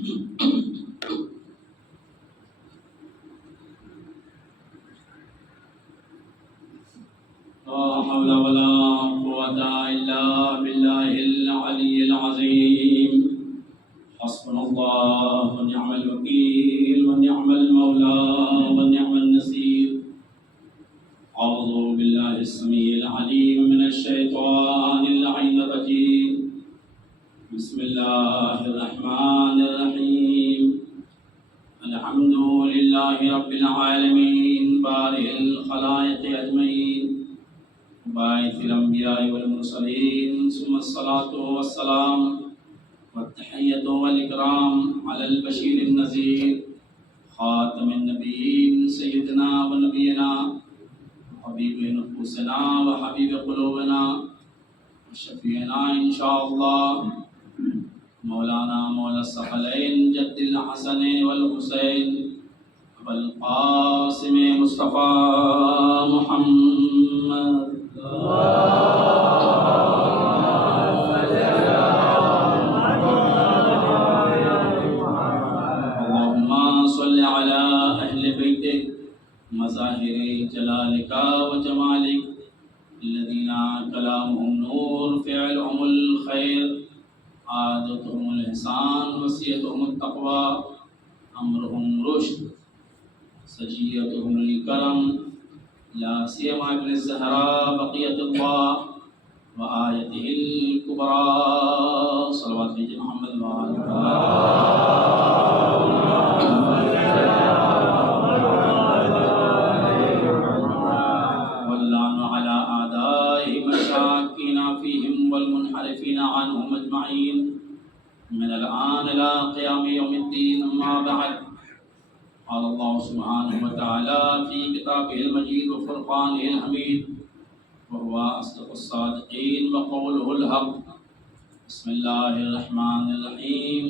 حول ولا قوة إلا بالله العلي العظيم. حسبنا الله ونعم الوكيل ونعم المولى ونعم النصير. أعوذ بالله السميع العليم من الشيطان اللعين الرجيم. بسم الله الرحمن الرحيم. الحمد لله رب العالمين بارئ الخلائق أجمعين باعث الأنبياء والمرسلين، ثم الصلاة والسلام والتحية والإكرام على البشير النذير خاتم النبيين سيدنا ونبينا حبيب نفوسنا وحبيب قلوبنا وشفيعنا إن شاء الله مولانا مولا الثقلين جد الحسن والحسين أبا القاسم مصطفى محمد. اللهم صل على أهل بيتك مظاهر جلالك وجمالك الذين كلامهم نور فعلهم الخير عادتهم الإحسان وصيتهم التقوى أمرهم رشد سجيتهم الكرم لا سيما ابن الزهراء بقية الله وآيته الكبرى صلوات محمد واللعن على أعدائهم الشاكين فيهم والمنحرفين عنهم أجمعين من الآن إلى قيام يوم الدين. أما بعد، قال الله سبحانه وتعالى في كتابه المجيد وفرقانه الحميد وهو أصدق الصادقين وقوله الحق. بسم الله الرحمن الرحيم.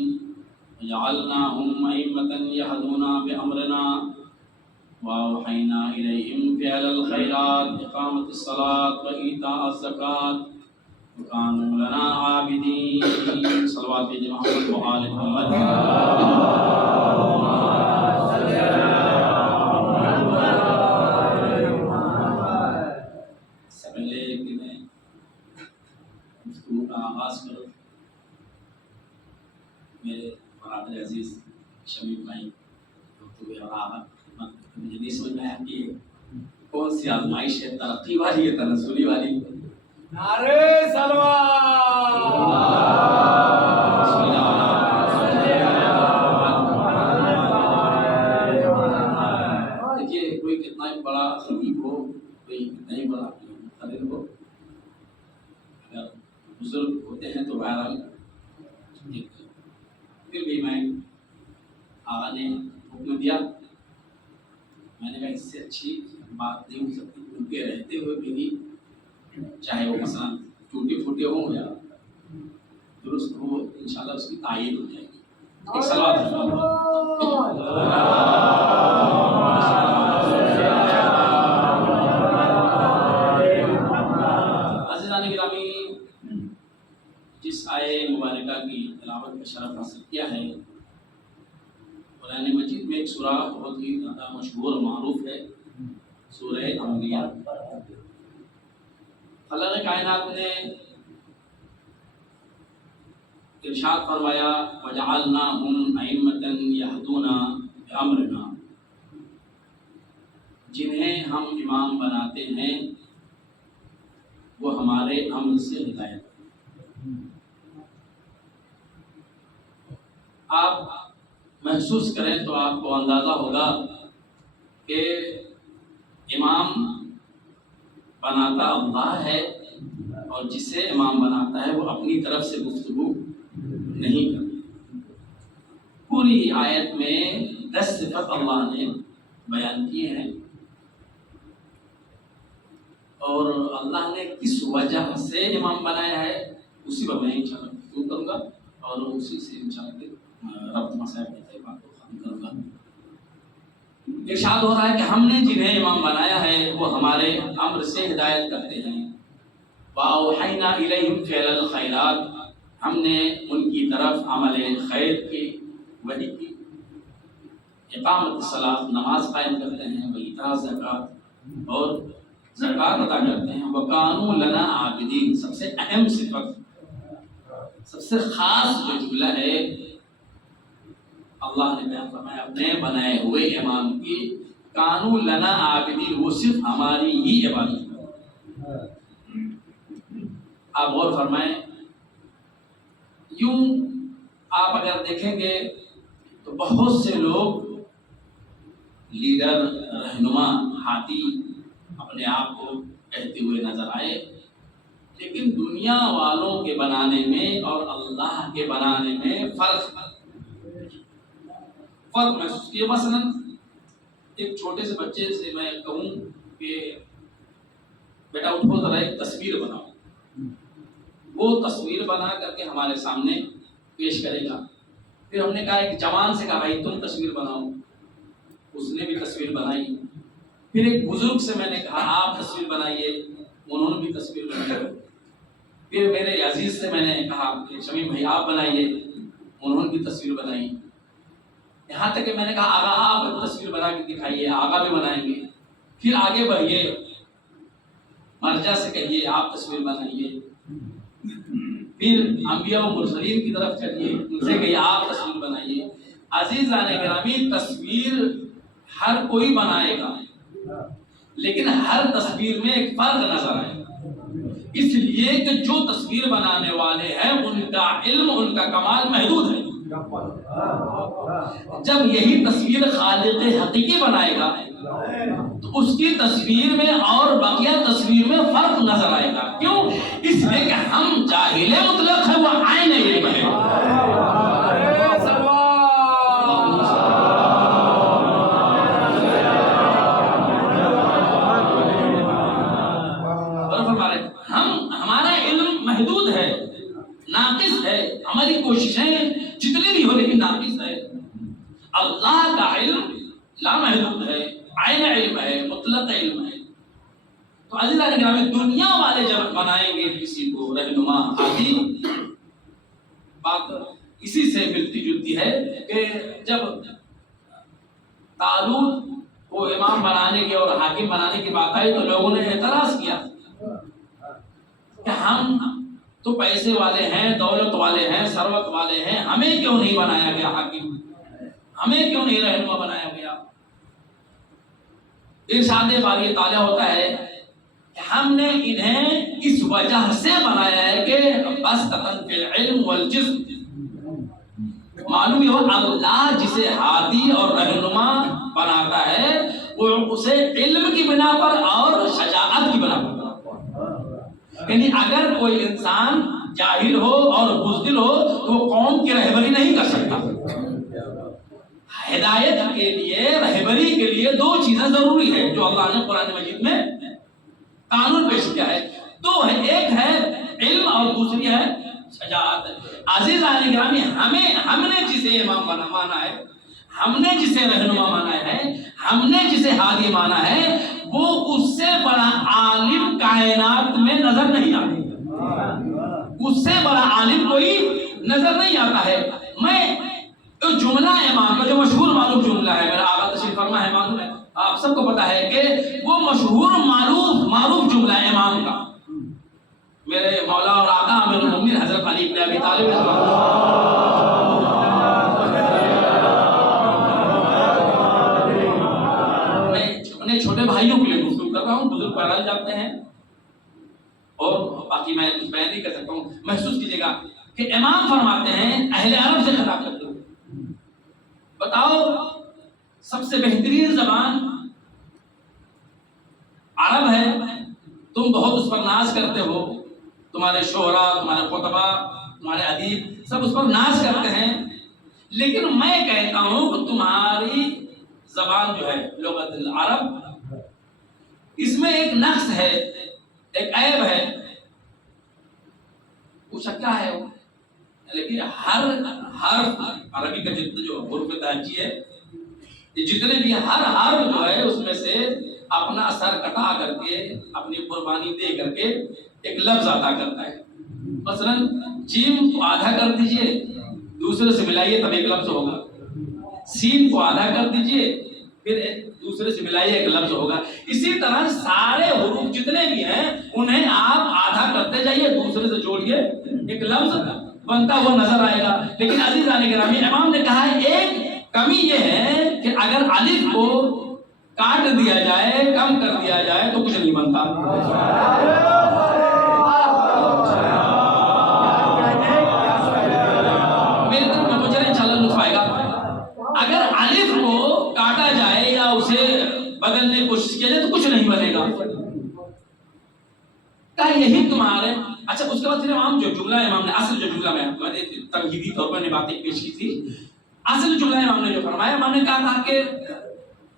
وجعلناهم أئمة يهدون بأمرنا وأوحينا إليهم فعل الخيرات إقامة الصلاة وإيتاء الزكاة وكانوا لنا عابدين. صلوات محمد وآل محمد. آغاز کرو میرے برادر عزیز شمیم بھائی مجھے نہیں سمجھ میں آیا کہ کون سی آزمائش ہے، ترقی والی ہے تنزلی والی؟ نعرے دیکھیے، کوئی کتنا ہی بڑا خطیب ہو، کوئی کتنا ہی بڑا مقتدر ہو، اگر بزرگ ہوتے ہیں تو بہرحال پھر بھی میں آقا نے حکم دیا، میں نے کہا اس سے اچھی بات نہیں ہو سکتی، ان کے رہتے ہوئے بھی چاہے وہ مثلا ٹوٹے پھوٹے ہوں یا درست ہو، انشاءاللہ اس کی تائید ہو جائے گی. ایک صلوات عزیزان گرامی، جس آیے مبارکہ کی تلاوت کا شرف حاصل کیا ہے، قرآن مجید میں ایک سورہ بہت ہی زیادہ مشہور و معروف ہے، سورہ انبیاء. اللہ کائنات نے ارشاد فرمایا وَجَعَلْنَاهُمْ أَئِمَّةً يَهْدُونَ بِأَمْرِنَا، جنہیں ہم امام بناتے ہیں وہ ہمارے امر سے ہدایت. آپ محسوس کریں تو آپ کو اندازہ ہوگا کہ امام بناتا اللہ ہے اور جسے امام بناتا ہے وہ اپنی طرف سے گفتگو نہیں کرتا. پوری آیت میں 10 صفت اللہ نے بیان کیے ہیں اور اللہ نے کس وجہ سے امام بنایا ہے اسی پر میں انشاءاللہ گفتگو کروں گا اور اسی سے انشاءاللہ ربط مسائل کی بات کو ختم کروں گا. ارشاد ہو رہا ہے کہ ہم نے جنہیں امام بنایا ہے وہ ہمارے امر سے ہدایت کرتے ہیں. وَأَوْحَيْنَا إِلَيْهِمْ فِعْلَ الْخَيْرَاتِ، ہم نے ان کی طرف عمل خیر کی وہی کی، اقامت الصلاۃ نماز قائم کرتے ہیں، وایتاء الزکات اور زکات ادا کرتے ہیں، وکانوا لنا عابدین، سب سے اہم صفت، سب سے خاص جو جملہ ہے اللہ نے بیان فرمایا اپنے بنائے ہوئے امام کی، کانوا لنا عابدین، وہ صرف ہماری ہی عبادت کرتے۔ آپ غور فرمائیں، یوں آپ اگر دیکھیں گے تو بہت سے لوگ لیڈر، رہنما، ہادی اپنے آپ کو کہتے ہوئے نظر آئے، لیکن دنیا والوں کے بنانے میں اور اللہ کے بنانے میں فرق محسوس کیا۔ مثلا ایک چھوٹے سے بچے سے میں کہوں کہ بیٹا اٹھو ذرا ایک تصویر بناؤ، وہ تصویر بنا کر کے ہمارے سامنے پیش کرے گا۔ پھر ہم نے کہا ایک جوان سے کہا بھائی تم تصویر بناؤ، اس نے بھی تصویر بنائی۔ پھر ایک بزرگ سے میں نے کہا آپ تصویر بنائیے، انہوں نے بھی تصویر بنائی۔ پھر میرے عزیز سے میں نے کہا کہ شمیم بھائی آپ بنائیے، انہوں نے بھی تصویر بنائی۔ یہاں تک کہ میں نے کہا آغا آپ تصویر بنا کے دکھائیے، آغا بھی بنائیں گے۔ پھر آگے بڑھیے، مرجع سے کہیے آپ تصویر بنائیے۔ پھر انبیاء و مرسلین کی طرف چلیے، ان سے کہیے آپ تصویر بنائیے۔ عزیزان گرامی، تصویر ہر کوئی بنائے گا، لیکن ہر تصویر میں ایک فرق نظر آئے گا، اس لیے کہ جو تصویر بنانے والے ہیں ان کا علم، ان کا کمال محدود ہے۔ جب یہی تصویر خالق حقیقی بنائے گا تو اس کی تصویر میں اور بقیہ تصویر میں فرق نظر آئے گا۔ کیوں؟ اس لیے کہ ہم جاہل مطلق ہے، وہ عین علم ہے۔ ہمارا علم محدود ہے، ناقص ہے، ہماری کوششیں جتنی بھی ہو لیکن ناقص ہے۔ اللہ کا علم لامحدود ہے، عین علم ہے، مطلق علم ہے۔ تو عزیزان گرامی، دنیا والے جب بنائیں گے کسی کو رہنما، ہادی، بات اسی سے ملتی جلتی ہے کہ جب طالوت کو امام بنانے کی اور حاکم بنانے کی بات آئی تو لوگوں نے اعتراض کیا کہ ہم تو پیسے والے ہیں، دولت والے ہیں، ثروت والے ہیں، ہمیں کیوں نہیں بنایا گیا حاکم، ہمیں کیوں نہیں رہنما بنایا گیا؟ ارشاد باری تعالیٰ ہوتا ہے کہ ہم نے انہیں اس وجہ سے بنایا ہے کہ بسطۃ فی العلم والجسم، معلوم ہو اللہ جسے ہادی اور رہنما بناتا ہے وہ اسے علم کی بنا پر اور شجاعت کی بنا پر، یعنی اگر کوئی انسان جاہل ہو اور بزدل ہو تو وہ قوم کی رہبری نہیں کر سکتا۔ ہدایت کے لیے، رہبری کے لیے دو چیزیں ضروری ہے جو اللہ نے قرآن مجید میں قانون پیش کیا ہے، دو ہے، ایک ہے علم اور دوسری ہے شجاعت۔ عزیزان گرامی، ہم نے جسے امام مانا ہے، ہم نے جسے رہنما مانا ہے، ہم نے جسے ہادی مانا ہے، وہ اس سے بڑا عالم کائنات میں نظر نہیں آتا، اس سے بڑا عالم کوئی نظر نہیں آتا ہے۔ میں جملہ امام کا جو مشہور معروف جملہ ہے، میرا آقا تشریف فرما ہے، معلوم ہے آپ سب کو پتا ہے کہ وہ مشہور معروف جملہ امام کا میرے مولا اور آقا امیر المومنین حضرت علی بن ابی طالب، میں اپنے چھوٹے بھائیوں کے لیے گفتگو کر رہا ہوں، بزرگ پہلان جاتے ہیں اور باقی میں کچھ بیان نہیں کر سکتا ہوں۔ محسوس کیجیے گا کہ امام فرماتے ہیں اہل عرب سے خطاب کرتے ہوئے، بتاؤ سب سے بہترین زبان عرب ہے، تم بہت اس پر ناز کرتے ہو، تمہارے شعرا، تمہارے خطبہ، تمہارے ادیب سب اس پر ناز کرتے ہیں، لیکن میں کہتا ہوں کہ تمہاری زبان جو ہے لغت العرب، اس میں ایک نقص ہے، ایک عیب ہے۔ پوچھا کیا ہے وہ؟ لیکن ہر عربی کا جتنا جو حروف تہجی ہے، یہ جتنے بھی ہر حرف جو ہے اس میں سے اپنا سر کٹا کر کے، اپنی قربانی دے کر کے ایک لفظ ادا کرتا ہے۔ مثلا جیم کو آدھا کر دیجئے، دوسرے سے ملائیے تب ایک لفظ ہوگا، سین کو آدھا کر دیجئے، پھر دوسرے سے ملائیے، ایک لفظ ہوگا. اسی طرح سارے حروف جتنے بھی ہیں انہیں آپ آدھا کرتے جائیے، دوسرے سے جوڑیے، ایک لفظ بنتا ہوا نظر آئے گا. لیکن عزیزان گرامی، امام نے کہا ہے ایک کمی یہ ہے کہ اگر الف کو کاٹ دیا جائے، کم کر دیا جائے تو کچھ نہیں بنتا. میرے طرف مجھے انشاءاللہ لطف آئے گا. اگر الف کو کاٹا جائے یا اسے بدلنے کی کوشش کیا جائے تو کچھ نہیں بنے گا. کہا یہی تمہارے. اچھا اس کے بعد پھر امام جو جملہ امام نے اصل جو جملہ میں نے تمہیدی طور پر باتیں پیش کی تھی، اصل جملہ امام نے جو فرمایا، امام نے کہا تھا کہ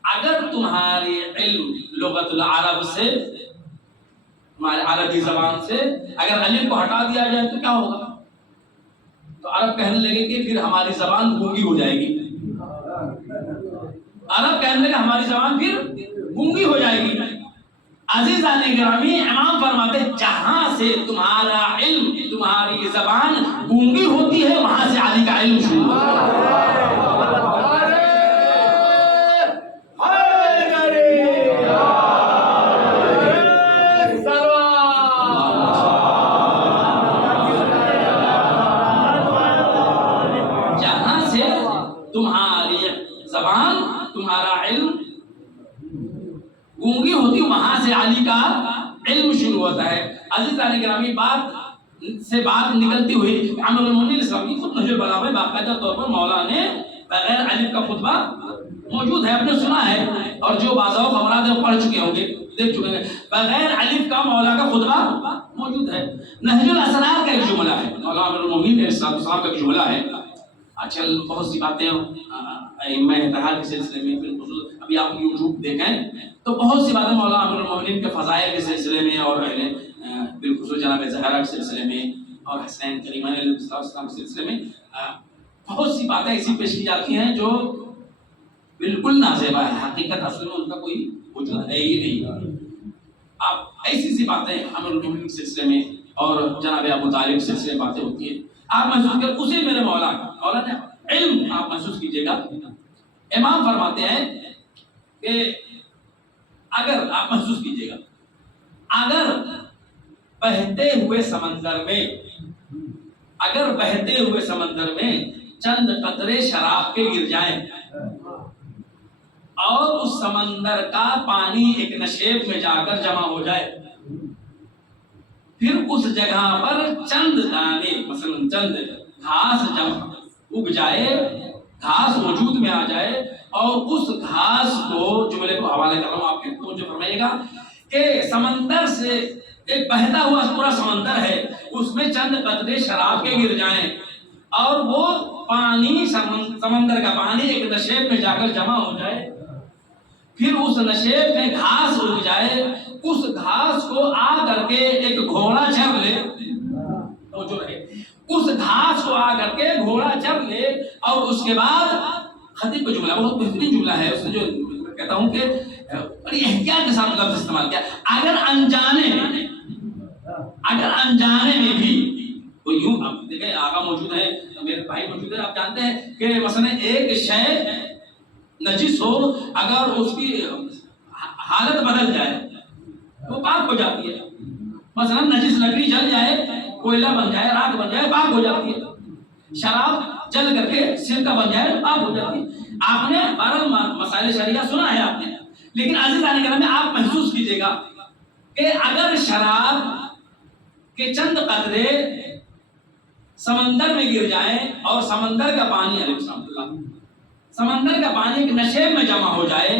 اگر تمہاری علم لغت العرب سے، ہمارے عربی زبان سے اگر الف کو ہٹا دیا جائے تو کیا ہوگا؟ تو عرب کہنے لگے کہ پھر ہماری زبان گونگی ہو جائے گی. عرب کہنے لگے ہماری زبان پھر گونگی ہو جائے گی. عزیزان گرامی، امام فرماتے جہاں سے تمہارا علم، تمہاری زبان گونگی ہوتی ہے، وہاں سے علی کا علم شروع ہوتا ہے. جہاں سے تمہاری زبان، تمہارا علم گونگی ہوتی، وہاں سے علی کا علم شروع ہوتا ہے. عزیزان گرامی، بات سے بات نکلتی ہوئی امیر المومنین اسلام کی خود نہج البلاغہ میں باقاعدہ طور پر مولا نے بغیر الف کا خطبہ موجود ہے، آپ نے سنا ہے، اور جو بعض خبرات ہیں پڑھ چکے ہوں گے، دیکھ چکے ہیں. بغیر الف کا مولا کا خطبہ موجود ہے. نہج الاسرار کا ایک جملہ ہے، مولا امیر المومنین اسلام کا ایک جملہ ہے. آج کل بہت سی باتیں ائمہ اتحاد کے سلسلے میں، بالخصوص ابھی آپ یوٹیوب دیکھیں تو بہت سی باتیں مولا امیر المومنین کے فضائل کے سلسلے میں، اور بالخصوص جناب زہرا کے سلسلے میں، اور حسین کریمین علیہ السلام کے سلسلے میں بہت سی باتیں ایسی پیش کی جاتی ہیں جو بالکل نازیبا ہے. حقیقت اصل میں ان کا کوئی وجود ہے ہی نہیں. آپ ایسی سی باتیں امیر المومنین کے سلسلے میں اور جناب ابو طالب کے سلسلے میں باتیں ہوتی ہیں، آپ محسوس کریں اسی میرے مولا نے علم آپ محسوس کیجئے گا. امام فرماتے ہیں کہ اگر آپ محسوس کیجئے گا، اگر بہتے ہوئے سمندر میں چند قطرے شراب کے گر جائیں اور اس سمندر کا پانی ایک نشیب میں جا کر جمع ہو جائے، پھر اس جگہ پر چند دانے، مثلا چند گھاس اگ جائے، گھاس وجود میں آ جائے، اور اس گھاس کو، جملے کو حوالے کر رہا ہوں، آپ کو جو فرمائیے گا کہ سمندر سے ایک بہتا ہوا پورا سمندر ہے، اس میں چند قطرے شراب کے گر جائیں اور وہ پانی، سمندر کا پانی ایک نشیب میں جا کر جمع ہو جائے، پھر اس نشیب میں گھاس اگ جائے، اس گھاس کو آ کر کے ایک گھوڑا چر لے، اس گھاس کو آ کر کے گھوڑا چر لے، اور اس کے بعد خطیب کا جملہ بہت بہترین جملہ ہے، اس نے جو کہتا ہوں کہ بڑی احتیاط کے ساتھ لفظ استعمال کیا، اگر انجانے میں بھی تو یوں، آپ دیکھیں آقا موجود ہے، میرے بھائی موجود ہے، آپ جانتے ہیں کہ مثلا ایک شے نجس ہو، اگر اس کی حالت بدل جائے وہ پاک ہو جاتی ہے. مثلا نجس لکڑی جل جائے، کوئلہ بن جائے، راکھ بن جائے، پاک ہو جاتی ہے. شراب جل کر کے سرکہ بن جائے، پاک ہو جاتی ہے. آپ نے 12 مسائل شریعہ سنا ہے آپ نے، لیکن عزیزان گرامی آپ محسوس کیجئے گا کہ اگر شراب کے چند قطرے سمندر میں گر جائیں اور سمندر کا پانی، علیہ السلام، سمندر کا پانی ایک نشیب میں جمع ہو جائے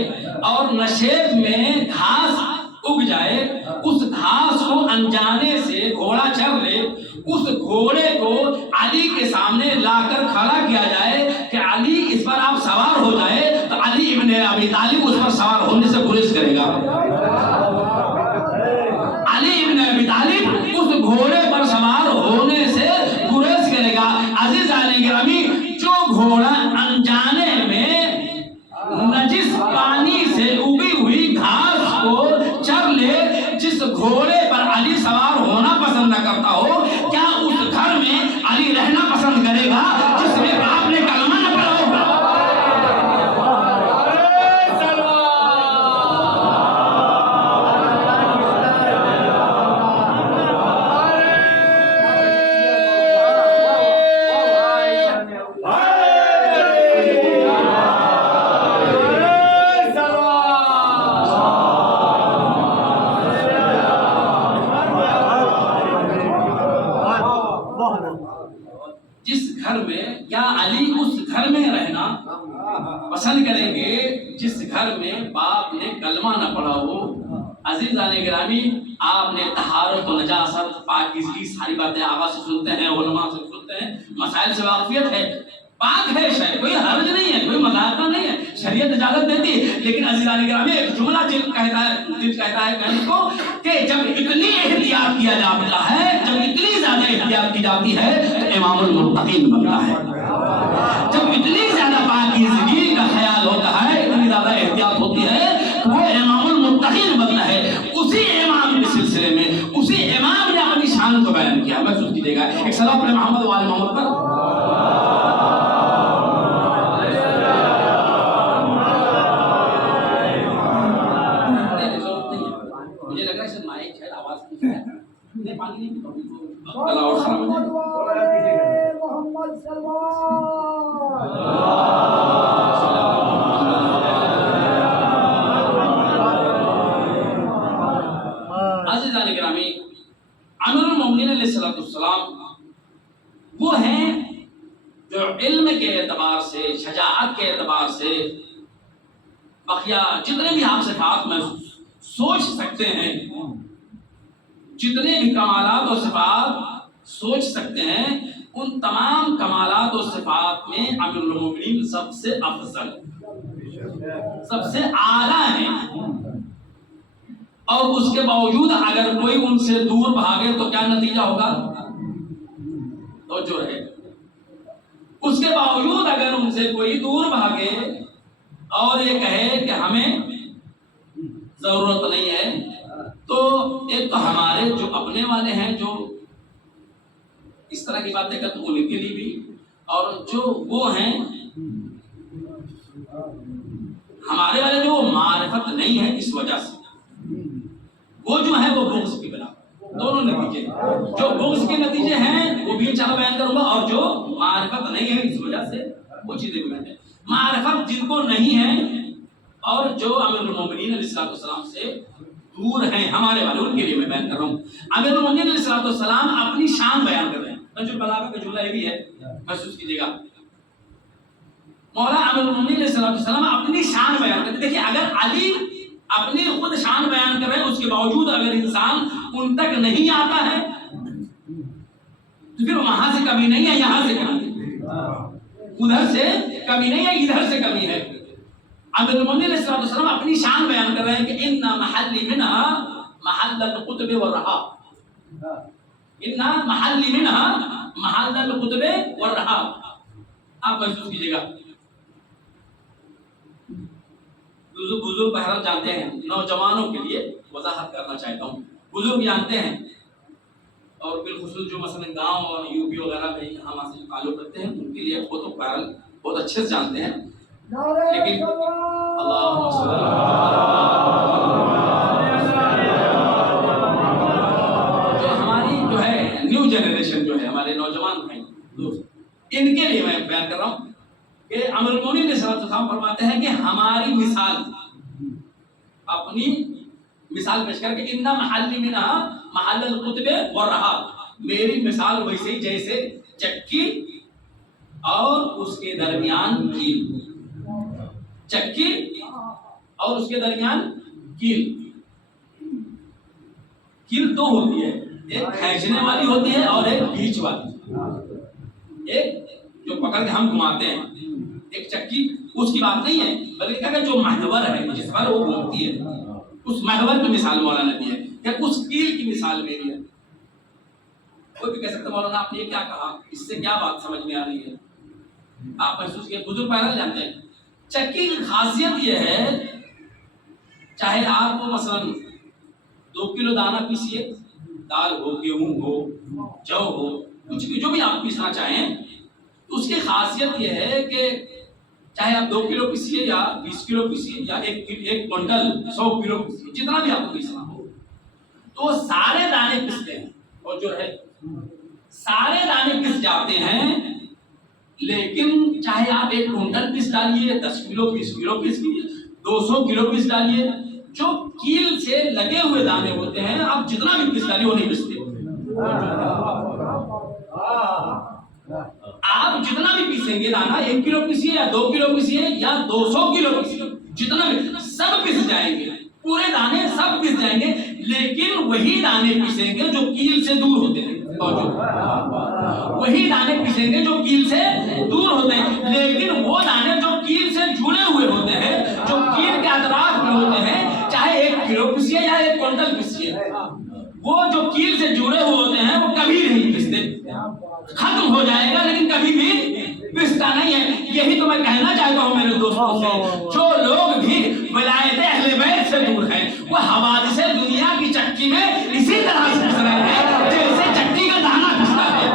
اور نشیب میں گھاس اگ جائے، اس گھاس کو انجانے سے گھوڑا چر لے، اس گھوڑے کو علی کے سامنے لا کر کھڑا کیا جائے کہ علی اس پر آپ سوار ہو جائے، تو علی ابن ابی طالب اس پر سوار ہونے سے گریز کرے گا. علی ابن ابی طالب اس گھوڑے پر سوار ہونے سے گریز کرے گا. عزیزان گرامی، جو گھوڑا انجانے میں نجس پانی سے اگی ہوئی گھاس کو چر لے، جس گھوڑے پر علی سوار ہونا پسند نہ کرتا ہو، کیا اس گھر میں علی رہنا پسند کرے گا جس میں باپ نے کلمہ نہ پڑھا ہوگا؟ جس گھر میں یا علی اس گھر میں رہنا پسند کریں گے جس گھر میں باپ نے کلمہ نہ پڑھا ہو. عزیزان گرامی، آپ نے طہارت و نجاست، پاکیزگی، ساری باتیں آغاز سے سنتے ہیں، علماء سے سنتے ہیں، مسائل سے واقفیت ہے. پاک ہے شے، کوئی حرج نہیں ہے، کوئی مذاق نہیں ہے، شریعت اجازت دیتی ہے. لیکن عزیزان گرامی، ایک جملہ دل کہتا ہے کہنے کو کہ جب اتنی احتیاط کیا جاتا ہے، جب اتنی زیادہ احتیاط کی جاتی ہے تو امام المتقین بنتا ہے. جب اتنی زیادہ پاکیزگی کا خیال ہوتا ہے، اتنی زیادہ احتیاط ہوتی ہے تو وہ امام المتقین بنتا ہے. اسی امام کے سلسلے میں اسی امام نے اپنی شان کو بیان کیا. محسوس کیجیے گا، ایک صلاۃ پڑھیں محمد وآل محمد پر. مجھے لگ رہا ہے شاید مائک شاید آواز نہیں پانی نہیں گلا اور خراب ہو جائے. عزیزان گرامی، امیر المومنین علیہ السلام وہ ہیں جو علم کے اعتبار سے، شجاعت کے اعتبار سے، بقیہ جتنے بھی آپ صفات میں سوچ سکتے ہیں، جتنے بھی کمالات و صفات سوچ سکتے ہیں، ان تمام کمالات و صفات میں امیر المومنین سب سے افضل، سب سے اعلیٰ ہیں. اور اس کے باوجود اگر کوئی ان سے دور بھاگے تو کیا نتیجہ ہوگا؟ تو جو ہے اس کے باوجود اگر ان سے کوئی دور بھاگے اور یہ کہے کہ ہمیں ضرورت نہیں ہے، تو ایک تو ہمارے جو اپنے والے ہیں جو اس طرح کی باتیں کرتے ان کے لیے بھی، اور جو وہ ہیں ہمارے والے جو معرفت نہیں ہے اس وجہ سے، وہ جو ہے وہ بغض کی بنا. دونوں نتیجے، جو بغض کے نتیجے ہیں وہ بھی انشاءاللہ بیان کروں گا، اور جو معرفت نہیں ہے اس وجہ سے وہ چیزیں بھی بیان کریں. معرفت جن کو نہیں ہے اور جو امیر المومنین علیہ السلام سے دور ہیں ہمارے والے، ان کے لیے میں بیان کر رہا ہوں. امیر المومنین علیہ السلام اپنی شان بیان کر رہے ہیں. نہج البلاغہ کا جملہ یہ بھی ہے، محسوس کیجیے گا. مولا امیر المومنین علیہ السلام اپنی شان بیان کرتے ہیں. دیکھیے، اگر علی اپنی خود شان بیان کر رہے ہیں، اس کے باوجود اگر انسان ان تک نہیں آتا ہے تو پھر وہاں سے کمی نہیں ہے، یہاں سے کمی ہے، ادھر سے کمی نہیں ہے، ادھر سے کمی ہے. امیر المومنین علیہ السلام اپنی شان بیان کر رہے ہیں کہ اِنَّ مَحَلِّ مِنْهَا مَحَلَّ الْقُطْبِ وَالرَّحَابِ. اِنَّ مَحَلِّ مِنْهَا مَحَلَّ الْقُطْبِ وَالرَّحَابِ. آپ محسوس کیجیے گا. بزرگ بہرحال جانتے ہیں، نوجوانوں کے لیے وضاحت کرنا چاہتا ہوں. بزرگ جانتے ہیں، اور بالخصوص جو مثلا گاؤں اور یو پی وغیرہ میں ہم سے تعلق رکھتے ہیں ان کے لیے وہ تو بہرحال بہت اچھے سے جانتے ہیں. لیکن اللہم صلی جو ہماری جو ہے نیو جنریشن جو ہے، ہمارے نوجوان بھائی دوست، ان کے لیے میں بیان کر رہا ہوں کہ امیر المومنین علیہ السلام فرماتے ہیں کہ ہماری مثال، اپنی مثال پیش کر کے اِنَّ مَحَلِّ مِنْهَا مَحَلَّ الْقُطْبِ وَالرَّحَابِ، میری مثال ویسے ہی جیسے چکی اور اس کے درمیان کیل. چکی اور اس کے درمیان کیل. کیل دو ہوتی ہے، ایک کھینچنے والی ہوتی ہے اور ایک بیچ والی. ایک جو پکڑ کے ہم گھماتے ہیں، ایک چکی، اس کی بات نہیں ہے، بلکہ اگر جو محور ہے جس پر وہ گھومتی ہے، اس محور کی مثال مولانا دی ہے کہ اس کیل کی مثال میری ہے. کوئی بھی کہہ سکتا مولانا آپ نے یہ کیا کہا، اس سے کیا بات سمجھ میں آ رہی ہے؟ آپ محسوس کیے، بزرگ پہلے جانتے ہیں. چکی کی خاصیت یہ ہے، چاہے آپ کو مثلا 2 کلو دانہ پیسیے، دال ہو، گیہوں ہو، جو ہو، کچھ بھی جو بھی آپ پیسنا چاہیں، اس کی خاصیت یہ ہے کہ چاہے آپ 2 کلو پیسیے یا 20 کلو پیسیے یا 1 کوئنٹل 100 کلو پیسیے، جتنا بھی آپ کو پیسنا ہو، تو سارے دانے پستے ہیں، اور جو ہے سارے دانے پس جاتے ہیں. لیکن چاہے آپ 1 کوئنٹل پیس ڈالیے، 10 کلو 20 کلو پیس کیجیے، 200 کلو پیس ڈالیے، جو کیل سے لگے ہوئے دانے ہوتے ہیں آپ جتنا بھی پیس ڈالیے وہ نہیں پستے. آپ جتنا بھی پیسیں گے دانا، 1 کلو پیسیے یا 2 کلو پیسیے یا 200 کلو پیسیے، جتنا بھی سب پس جائیں گے، پورے دانے سب پس جائیں گے، لیکن وہی دانے پیسیں گے جو کیل سے دور ہوتے ہیں، وہی دانے پیسیں گے جو کیل سے دور ہوتے ہیں، لیکن وہ دانے جو کیل سے جڑے ہوئے ہوتے ہیں، جو کیل کے اطراف میں ہوتے ہیں، چاہے 1 کلو پیسیے یا 1 کوئنٹل پیسیے، وہ جو کیل سے جڑے ہوئے ہوتے ہیں وہ کبھی نہیں پستے، ختم ہو جائے گا لیکن کبھی بھی پستا نہیں ہے۔ یہی تو میں کہنا چاہتا ہوں میرے دوستوں سے، جو لوگ بھی ولایت اہل بیت سے دور ہیں وہ حوادث دنیا کی چکی میں اسی طرح سے پس رہے ہیں جیسے چکی کا دانا پستا ہے۔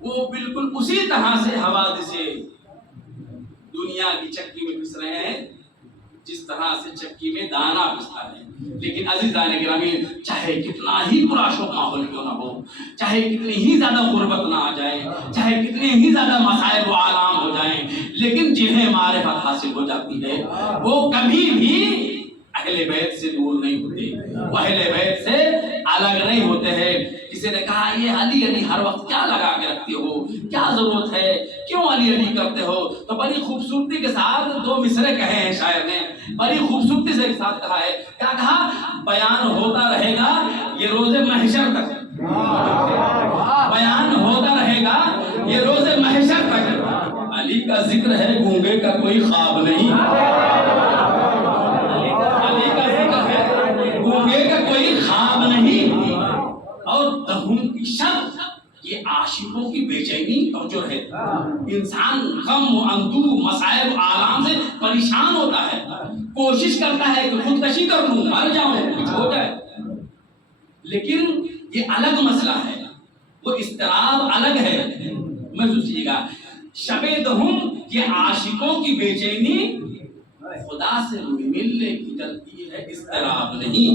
وہ بالکل اسی طرح سے حوادث دنیا کی چکی میں پس رہے ہیں جس طرح سے چکی میں دانا پستا ہے۔ لیکن عزیزان گرامی، چاہے کتنا ہی برا شوق ماحول کیوں نہ ہو، چاہے کتنی ہی زیادہ غربت نہ آ جائے، چاہے کتنے ہی زیادہ مسائل و آلام ہو جائیں، لیکن جنہیں معرفت حاصل ہو جاتی ہے وہ کبھی بھی اہل بیت سے دور نہیں ہوتے، وہ اہل بیت سے الگ نہیں ہوتے ہیں۔ کسی نے کہا یہ علی علی ہر وقت کیا لگا کے رکھتے ہو، کیا ضرورت ہے، کیوں علی علی کرتے ہو؟ تو بڑی خوبصورتی کے ساتھ 2 مصرے کہے ہیں شاعر نے، بڑی خوبصورتی سے ایک ساتھ کہا ہے، کیا کہا؟ بیان ہوتا رہے گا یہ روز محشر تک، بیان ہوتا رہے گا یہ روز محشر تک، علی کا ذکر ہے گونگے کا کوئی خواب نہیں، علی کا ذکر ہے گونگے کا کوئی خواب نہیں، اور دہم کی شب یہ عاشقوں کی بے چینی توجہ ہے۔ انسان غم و اندوہ مسائل و آلام سے پریشان ہوتا ہے، کوشش کرتا ہے کہ خودکشی کر لوں، مر جاؤں، کچھ ہو جائے، لیکن یہ الگ مسئلہ ہے، وہ اضطراب الگ ہے۔ محسوس کیجیے گا، شب دہم یہ عاشقوں کی بے چینی خدا سے ملنے کی جلدی ہے، اضطراب نہیں۔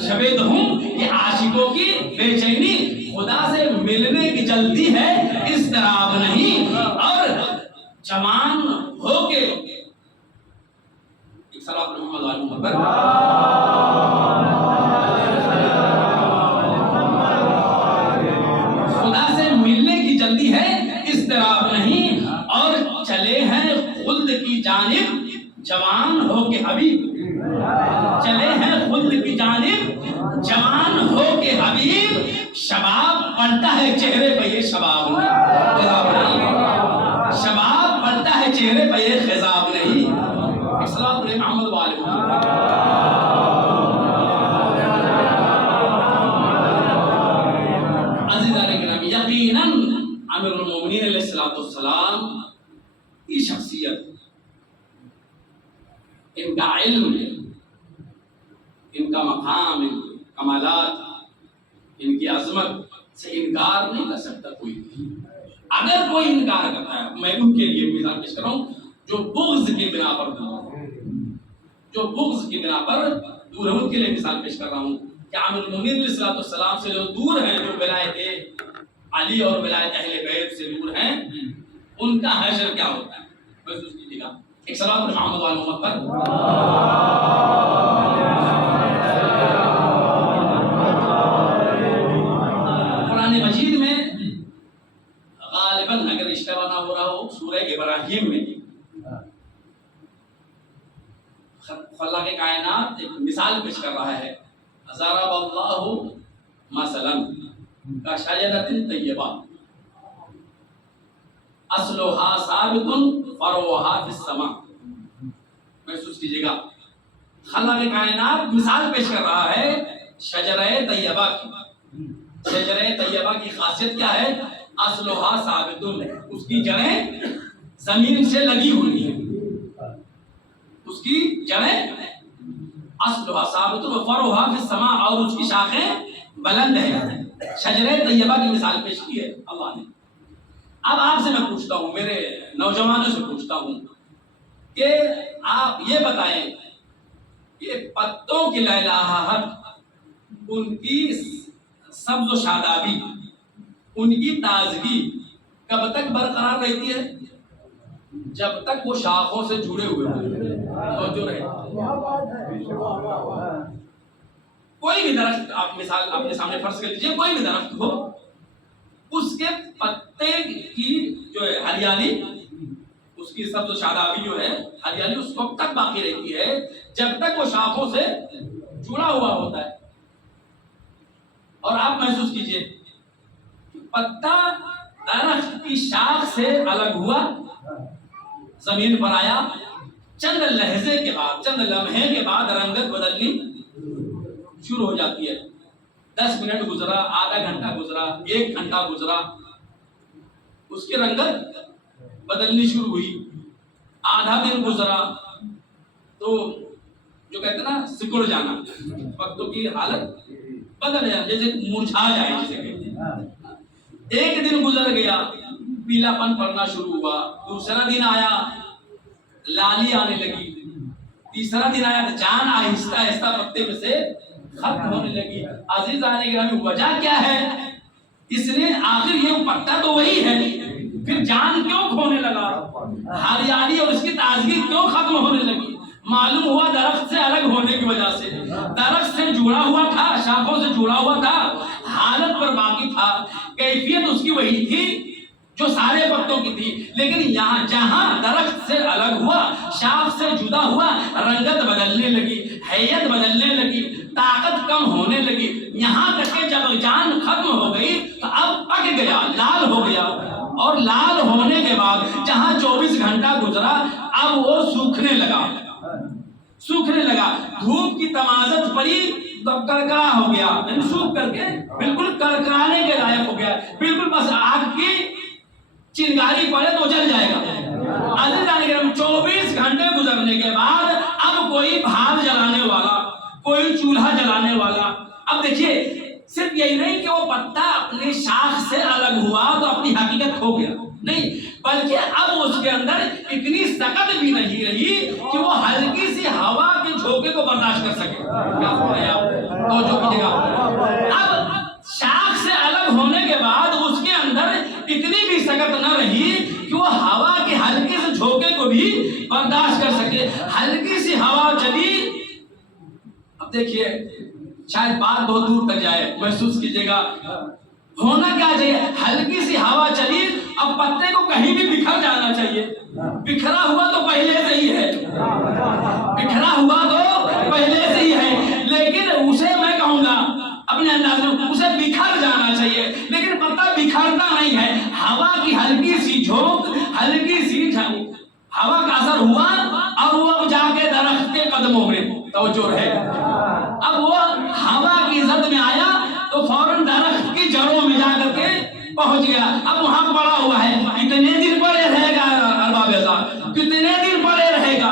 شب دہم یہ عاشقوں کی بے چینی خدا سے ملنے کی جلدی ہے، اضطراب نہیں۔ اور جوان ہو کے ایک صلوات محمد علیہ وسلم پر خدا سے ملنے کی جلدی ہے، اضطراب نہیں۔ اور چلے ہیں خلد کی جانب جوان ہو کے حبیب، چلے ہیں خلد کی جانب جوان ہو کے حبیب، شباب بڑھتا ہے چہرے پہ یہ شباب نہیں، شباب بڑھتا ہے چہرے پہ یہ خضاب نہیں۔ صلوات محمد علیہ وسلم۔ عزیزان گرامی، یقیناً امیر المومنین علیہ السلام کی شخصیت، ان کا علم، ان کا مقام، ان کے کمالات، ان کی عظمت سے انکار نہیں کر سکتا کوئی بھی۔ اگر کوئی انکار کرتا ہے، میں ان کے لیے مثال پیش کر رہا ہوں جو بغض کی بنا پر دور ہے، جو بغض کی بنا پر دور ہے، ان کے لیے مثال پیش کر رہا ہوں کہ امیر المومنین علیہ السلام سے جو دور ہیں، جو ولایت علی اور ولایت اہل بیت سے دور ہیں، ان کا حشر کیا ہوتا ہے؟ محسوس کیجیے گا، ایک صلوات محمد علیہ وسلم پر۔ قرآن مجید میں غالباً اگر اشتباہ نہ ہو رہا ہو سورہ ابراہیم میں خالق کائنات ایک مثال پیش کر رہا ہے، ضرب اللہ مثلا کشجرۃ طیبہ اصلها ثابت فروعها فی السماء۔ محسوس کیجیے گا، خالق کائنات مثال پیش کر رہا ہے شجرہ طیبہ کی۔ شجرہ طیبہ کی خاصیت کیا ہے؟ اصلها ثابت، اس کی جڑیں زمین سے لگی ہوئی ہے، اس کی جڑیں اصلها ثابت وفرعها فی السماء، اور اس کی شاخیں بلند ہے۔ شجرہ طیبہ کی مثال پیش کی ہے اللہ نے۔ اب آپ سے میں پوچھتا ہوں، میرے نوجوانوں سے پوچھتا ہوں کہ آپ یہ بتائیں کہ پتوں کی لہلہاہٹ، ان کی سبز و شادابی، ان کی تازگی کب تک برقرار رہتی ہے؟ جب تک وہ شاخوں سے جڑے ہوئے توجہ رہے۔ کوئی بھی درخت، آپ مثال اپنے سامنے فرض کر لیجیے، کوئی بھی درخت ہو، اس کے پتے کی جو ہے ہریالی، اس کی سبز و شادابی جو ہے ہریالی، اس وقت تک باقی رہتی ہے جب تک وہ شاخوں سے جڑا ہوا ہوتا ہے۔ اور آپ محسوس کیجئے، پتا درخت کی شاخ سے الگ ہوا، زمین پر آیا، چند لہجے کے بعد، چند لمحے کے بعد رنگت بدلنی شروع ہو جاتی ہے۔ 10 منٹ گزرا، آدھا گھنٹہ گزرا، 1 گھنٹہ گزرا، اس کی رنگت بدلنی شروع ہوئی۔ آدھا دن گزرا تو جو کہتے ہیں نا سکڑ جانا، پتوں کی حالت بدل جانا، جیسے مرجھا جائے جسے کہتے ہیں۔ 1 دن گزر گیا، پیلا پن پڑنا شروع ہوا، دوسرا دن آیا، لالی آنے لگی، تیسرا دن آیا تو جان آہستہ آہستہ پتے میں سے ختم ہونے لگی۔ عزیز آنے گرامی، وجہ کیا ہے؟ اس نے آخر یہ پتا تو وہی ہے، پھر جان کیوں کھونے لگا؟ ہریالی اور اس کی تازگی کیوں ختم ہونے لگی؟ معلوم ہوا درخت سے الگ ہونے کی وجہ سے۔ درخت سے جڑا ہوا تھا، شاخوں سے جڑا ہوا تھا، حالت پر باقی تھا، کیفیت اس کی وہی تھی جو سارے پتوں کی تھی، لیکن یہاں جہاں درخت سے الگ ہوا، شاخ سے جدا ہوا، رنگت بدلنے لگی، حیت بدلنے لگی، طاقت کم ہونے لگی، یہاں تک کہ جب جان ختم ہو گئی تو اب پک گیا، لال ہو گیا، اور لال ہونے کے بعد جہاں 24 گھنٹہ گزرا، اب وہ سوکھنے لگا، سوکھنے لگا، دھوپ کی تمازت پڑی تو کرکرا ہو گیا، یعنی سوکھ کر کے بالکل کرکرانے کے لائق ہو گیا، بالکل بس آگ کی چنگاری پڑے تو جل جائے گا۔ عزیزان کرام، 24 گھنٹے گزرنے کے بعد اب کوئی بھاپ جلانے والا، کوئی چولہا جلانے والا، اب دیکھیے صرف یہی نہیں کہ وہ پتا اپنی شاخ سے الگ ہوا تو اپنی حقیقت کھو گیا، نہیں، بلکہ اب اس کے اندر اتنی سخت بھی نہیں رہی کہ وہ ہلکی سی ہوا کے جھونکے کو برداشت کر سکے۔ کیا سن رہے ہیں آپ؟ توجہ کیجیے گا۔ اب شاخ سے الگ ہونے کے بعد اس کے اندر اتنی بھی سخت نہ رہی کہ وہ ہوا کے ہلکی سے جھونکے کو بھی برداشت کر سکے۔ ہلکی سی ہوا چلی، اب دیکھیے شاید بات بہت دور تک جائے، محسوس کیجیے گا ہونا کیا چاہیے۔ ہلکی سی ہوا چلی، اب پتے کو کہیں بھی بکھر جانا چاہیے، بکھرا ہوا تو پہلے سے ہی ہے، بکھرا ہوا تو پہلے سے ہی ہے، لیکن اسے میں کہوں گا اپنے انداز میں اسے بکھر جانا چاہیے، لیکن پتا بکھرتا نہیں ہے۔ ہوا کی ہلکی سی جھونک، ہلکی سی ہوا کا اثر ہوا اور وہ اب جا کے درخت کے قدموں میں، توجہ ہے، اب وہ ہوا کی زد میں آیا تو فوراً درخت کی جڑوں میں جا کر کے پہنچ گیا، اب وہاں پڑا ہوا ہے۔ کتنے دن پڑے رہے گا ارباب ازاد؟ کتنے دن پڑے رہے گا؟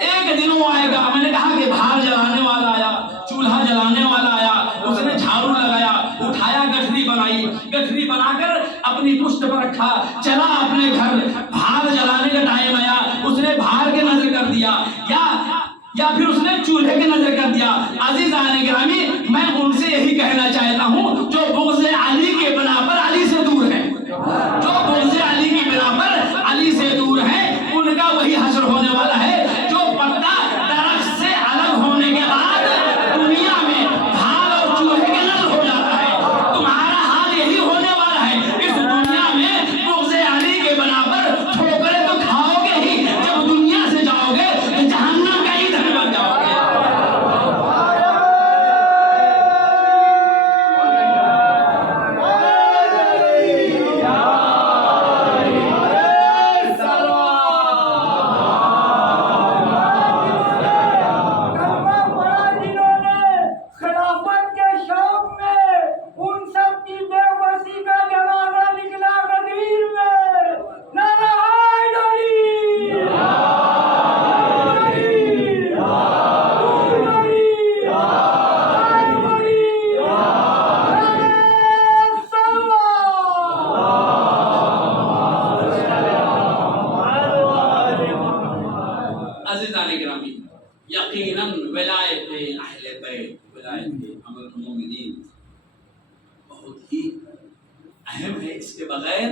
ایک دن وہ آئے گا، میں نے کہا کہ بھار جلانے والا آیا، چولہا جلانے والا آیا، اس نے جھاڑو لگایا، اٹھایا، گٹھری بنائی، گٹھری بنا کر اپنی پشت پر رکھا، چلا اپنے گھر، بھار جلانے کا ٹائم آیا، اس نے بھار کے نظر کر دیا، یا پھر اس نے چولہے کے نظر کر دیا۔ عزیزان گرامی، میں ان سے یہی کہنا چاہتا ہوں جو بغض علی کے بنا پر علی سے دور ہیں، جو بغض علی کی بنا پر علی سے دور ہیں، ان کا وہی حشر ہونے والا ہے جو پتا درخت سے الگ ہونے کے بعد دنیا میں بھال اور چوہے کے نظر ہو جاتا ہے۔ تمہارا حال یہی ہونے والا ہے، اس دنیا میں بغض علی کے بنا پر ٹھوکریں تو کھاؤ گے ہی، جب دنیا سے جاؤ گے تو جہنم کا ایندھن بن جاؤ گے۔ اس کے بغیر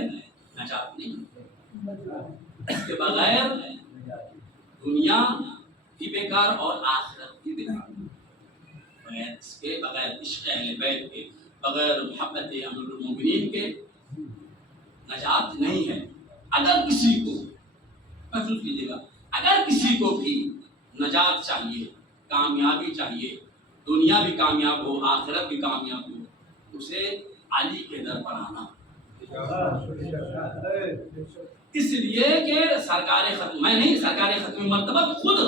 نجات نہیں، اس کے بغیر دنیا بھی بیکار اور آخرت بھی بیکار، بغیر اس کے، بغیر عشق اہل بیت کے، بغیر محبت امیر المومنین کے نجات نہیں ہے۔ اگر کسی کو، محسوس کیجیے گا، اگر کسی کو بھی نجات چاہیے، کامیابی چاہیے، دنیا بھی کامیاب ہو، آخرت بھی کامیاب ہو، اسے علی کے در پر آنا، اس لیے کہ سرکار ختم، میں نہیں، سرکار ختم مرتبہ خود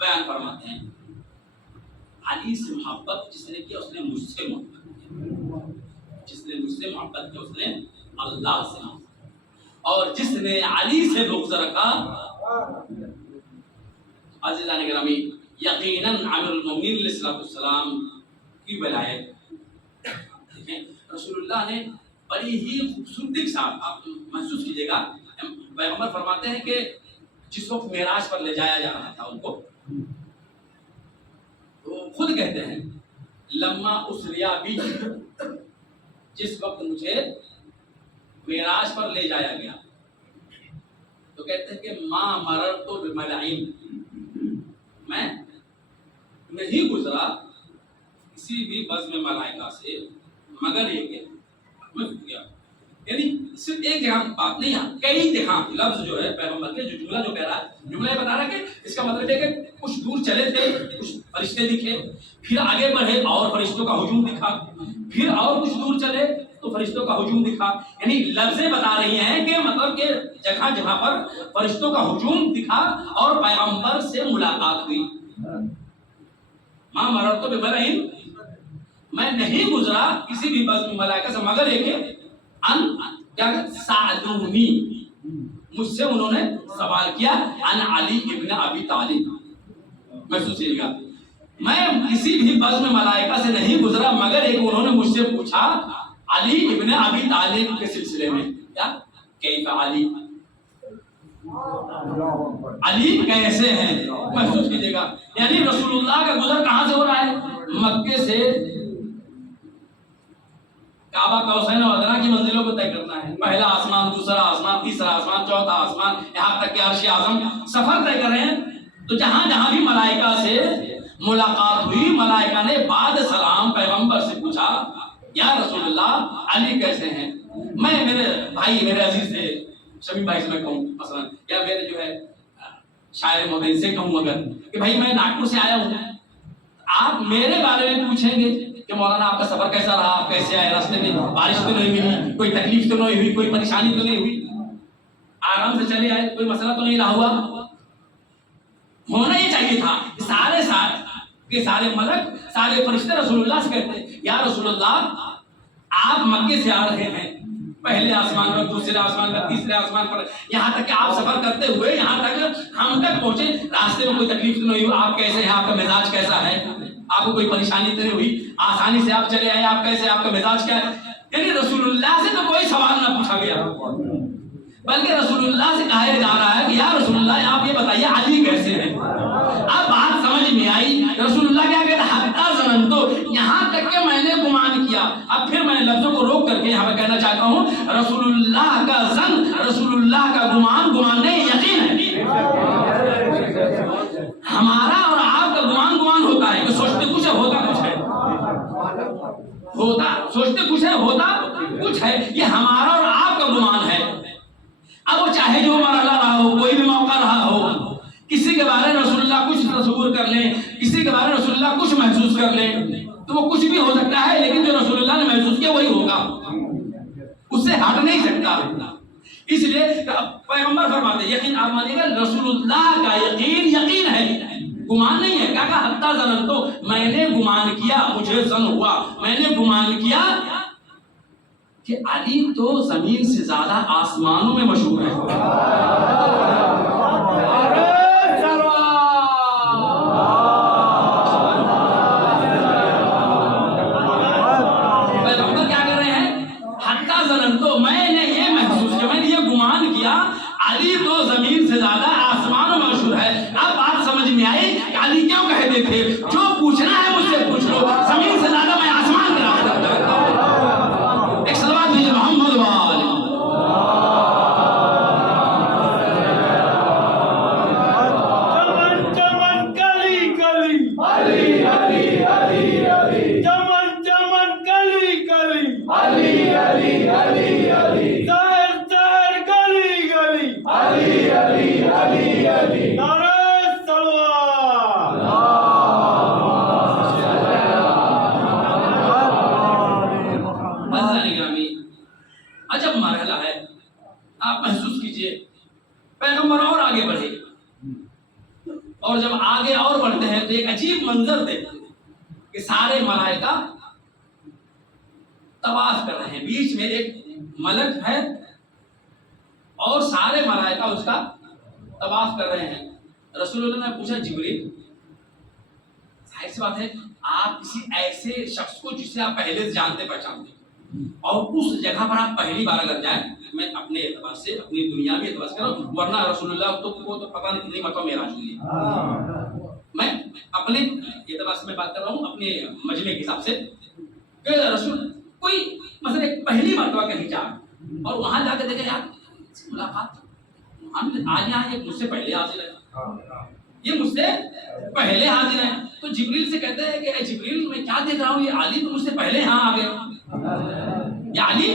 بیان فرماتے ہیں، علی سے محبت جس نے کیا اس نے مجھ سے محبت کیا، جس نے مجھ سے محبت کیا اس نے اللہ سے محبت، اور جس نے علی سے بغض رکھا، عزیزان گرامی، یقیناً عامر المومنین علیہ السلام کی ولایت، دیکھیں رسول اللہ نے بڑی ہی خوبصورتی کے ساتھ، آپ محسوس کیجئے گا، پیغمبر فرماتے ہیں کہ جس وقت معراج پر لے جایا جا رہا تھا ان کو، تو خود کہتے ہیں لما اسریا بی، جس وقت مجھے معراج پر لے جایا گیا، تو کہتے ہیں کہ ما مررت بملعین، میں نہیں گزرا کسی بھی بزم ملائکہ سے مگر یہ کہ میں گیا، یعنی صرف ایک جگہ بات نہیں ہے، کئی جگہ لفظ جو ہے پیغمبر کے، جو جملہ جو کہہ رہا ہے، جملہ یہ بتا رہا ہے کہ اس کا مطلب ہے کہ کچھ دور چلے تھے، کچھ فرشتے دکھے، پھر آگے بڑھے اور فرشتوں کا ہجوم دکھا، پھر اور کچھ دور چلے تو فرشتوں کا ہجوم دکھا، یعنی لفظیں بتا رہی ہیں کہ مطلب کہ جگہ جگہ پر فرشتوں کا ہجوم دکھا اور پیغمبر سے ملاقات ہوئی۔ ماں مررت بملعین، میں نہیں گزرا کسی بھی بزم ملائکہ سے مگر یہ کہ ان کیا سألونی، مجھ سے انہوں نے سوال کیا، ان علی ابن ابی طالب، محسوس کیجیے گا، میں کسی بھی بزم ملائکہ سے نہیں گزرا مگر ایک انہوں نے مجھ سے پوچھا علی ابن ابی طالب کے سلسلے میں، کیا کیف علی، علی کیسے ہیں، محسوس کیجیے گا، یعنی رسول اللہ کا گزر کہاں سے ہو رہا ہے؟ مکے سے کعبہ قوسین و ادنیٰ کی منزلوں کو طے کرنا ہے، پہلا آسمان، دوسرا آسمان، تیسرا آسمان، چوتھا آسمان، یہاں تک کہ عرش اعظم، سفر طے کر رہے ہیں، تو جہاں جہاں بھی ملائکہ سے ملاقات ہوئی، ملائکہ نے بعد سلام پیغمبر سے پوچھا یا رسول اللہ علی کیسے ہیں؟ میں میرے بھائی، میرے عزیز سے شمی بھائی سے میں کہوں مثلا، یا میرے جو ہے شاعر مبین سے کہوں اگر کہ بھائی میں ناگپور سے آیا ہوں، آپ میرے بارے میں پوچھیں گے کہ مولانا آپ کا سفر کیسا رہا، آپ کیسے آئے، راستے میں بارش تو نہیں ملی، کوئی تکلیف تو نہیں ہوئی، کوئی پریشانی تو نہیں ہوئی، آرام سے چلے آئے، کوئی مسئلہ تو نہیں رہا ہوا؟ ہونا یہ چاہیے تھا کہ سارے ملک، سارے فرشتے رسول اللہ سے کہتے ہیں یا رسول اللہ آپ مکے سے آ رہے ہیں، پہلے آسمان پر، دوسرے آسمان پر، تیسرے آسمان پر، یہاں تک کہ آپ سفر کرتے ہوئے یہاں تک ہم تک پہنچے، راستے میں کوئی تکلیف تو نہیں ہوئی، آپ کیسے ہیں، آپ کا مزاج کیسا ہے، آپ کو کوئی پریشانی تو نہیں ہوئی، آسانی سے آپ چلے آئے، آپ کیسے، آپ کا مزاج کیا ہے؟ یعنی رسول اللہ سے تو کوئی سوال نہ پوچھا گیا، بلکہ رسول اللہ سے کہا جا رہا ہے کہ یا رسول اللہ آپ یہ بتائیے علی کیسے ہیں؟ اب بات سمجھ میں آئی، رسول اللہ کیا کہتے ہیں، حتی ظننتو، یہاں تک کہ میں نے گمان کیا۔ اب پھر میں لفظوں کو روک کر کے یہاں پہ کہنا چاہتا ہوں، رسول اللہ کا ظن، رسول اللہ کا گمان نہیں، یقین ہے۔ ہمارا اور آپ کا گمان ہوتا ہے کہ سوچتے کچھ ہے، ہوتا کچھ ہے، سوچتے کچھ ہے، ہوتا کچھ ہے، یہ ہمارا اور آپ کا گمان ہے۔ اب وہ چاہے جو مرحلہ رہا ہو، کوئی بھی موقع رہا ہو، کسی کے بارے میں رسول اللہ کچھ تصور کر لیں، کسی کے بارے میں رسول اللہ کچھ محسوس کر لیں، تو وہ کچھ بھی ہو سکتا ہے، لیکن جو رسول اللہ نے محسوس کیا وہی ہوگا، اس سے ہٹ نہیں سکتا۔ اس لیے پیغمبر فرماتے ہیں، یقین آپ مانیے گا، رسول اللہ کا یقین ہے، گمان نہیں ہے۔ کیا کہا؟ حتی ظننتو، میں نے گمان کیا، مجھے ظن ہوا، میں نے گمان کیا کہ علی تو زمین سے زیادہ آسمانوں میں مشہور ہے۔ پیغمبر کیا کر رہے ہیں؟ حتی ظننتو، میں نے یہ محسوس کیا، میں نے یہ گمان کیا، علی تو زمین سے زیادہ آسمانوں میں مشہور ہے۔ اب بات سمجھ میں آئی کہ علی کیوں کہتے تھے جو پوچھنا ہے مجھ سے پوچھ لو، زمین سے زیادہ میں آسمان میں رابطہ کرتا ہوں۔ ایک صلوات دیجیے محمد وآلہ۔ عجب مرحلہ ہے. آپ محسوس کیجئے پیغمبر اور آگے بڑھے اور جب آگے اور بڑھتے ہیں تو ایک عجیب منظر دیکھتے ہیں کہ سارے ملائکہ طواف کر رہے ہیں. بیچ میں ایک ملک ہے اور سارے ملائکہ اس کا طواف کر رہے ہیں. رسول اللہ نے پوچھا جبریل ظاہر سی بات ہے آپ کسی ایسے شخص کو جسے آپ پہلے سے جانتے پہچانتے اور اس جگہ پر آپ پہلی بار اگر جائیں, میں اپنے اعتبار سے اپنی دنیاوی اعتبار سے کر رہا ہوں, ورنہ رسول اللہ کو تو پتہ نہیں کتنی مرتبہ معراج ہوئی ہے, میں اپنے اعتبار سے میں بات کر رہا ہوں اپنے مجمع کے حساب سے کہ رسول کوئی مثلا ایک پہلی مرتبہ کہیں جا اور وہاں جا کے دیکھے یار ملاقات ہم آج یہاں یہ مجھ سے پہلے حاضر ہے, یہ مجھ سے پہلے حاضر ہے. تو جبریل سے کہتے ہیں کہ اے جبریل میں کیا دیکھ رہا ہوں, یہ علی تو مجھ سے پہلے یہاں آ گئے, یا علی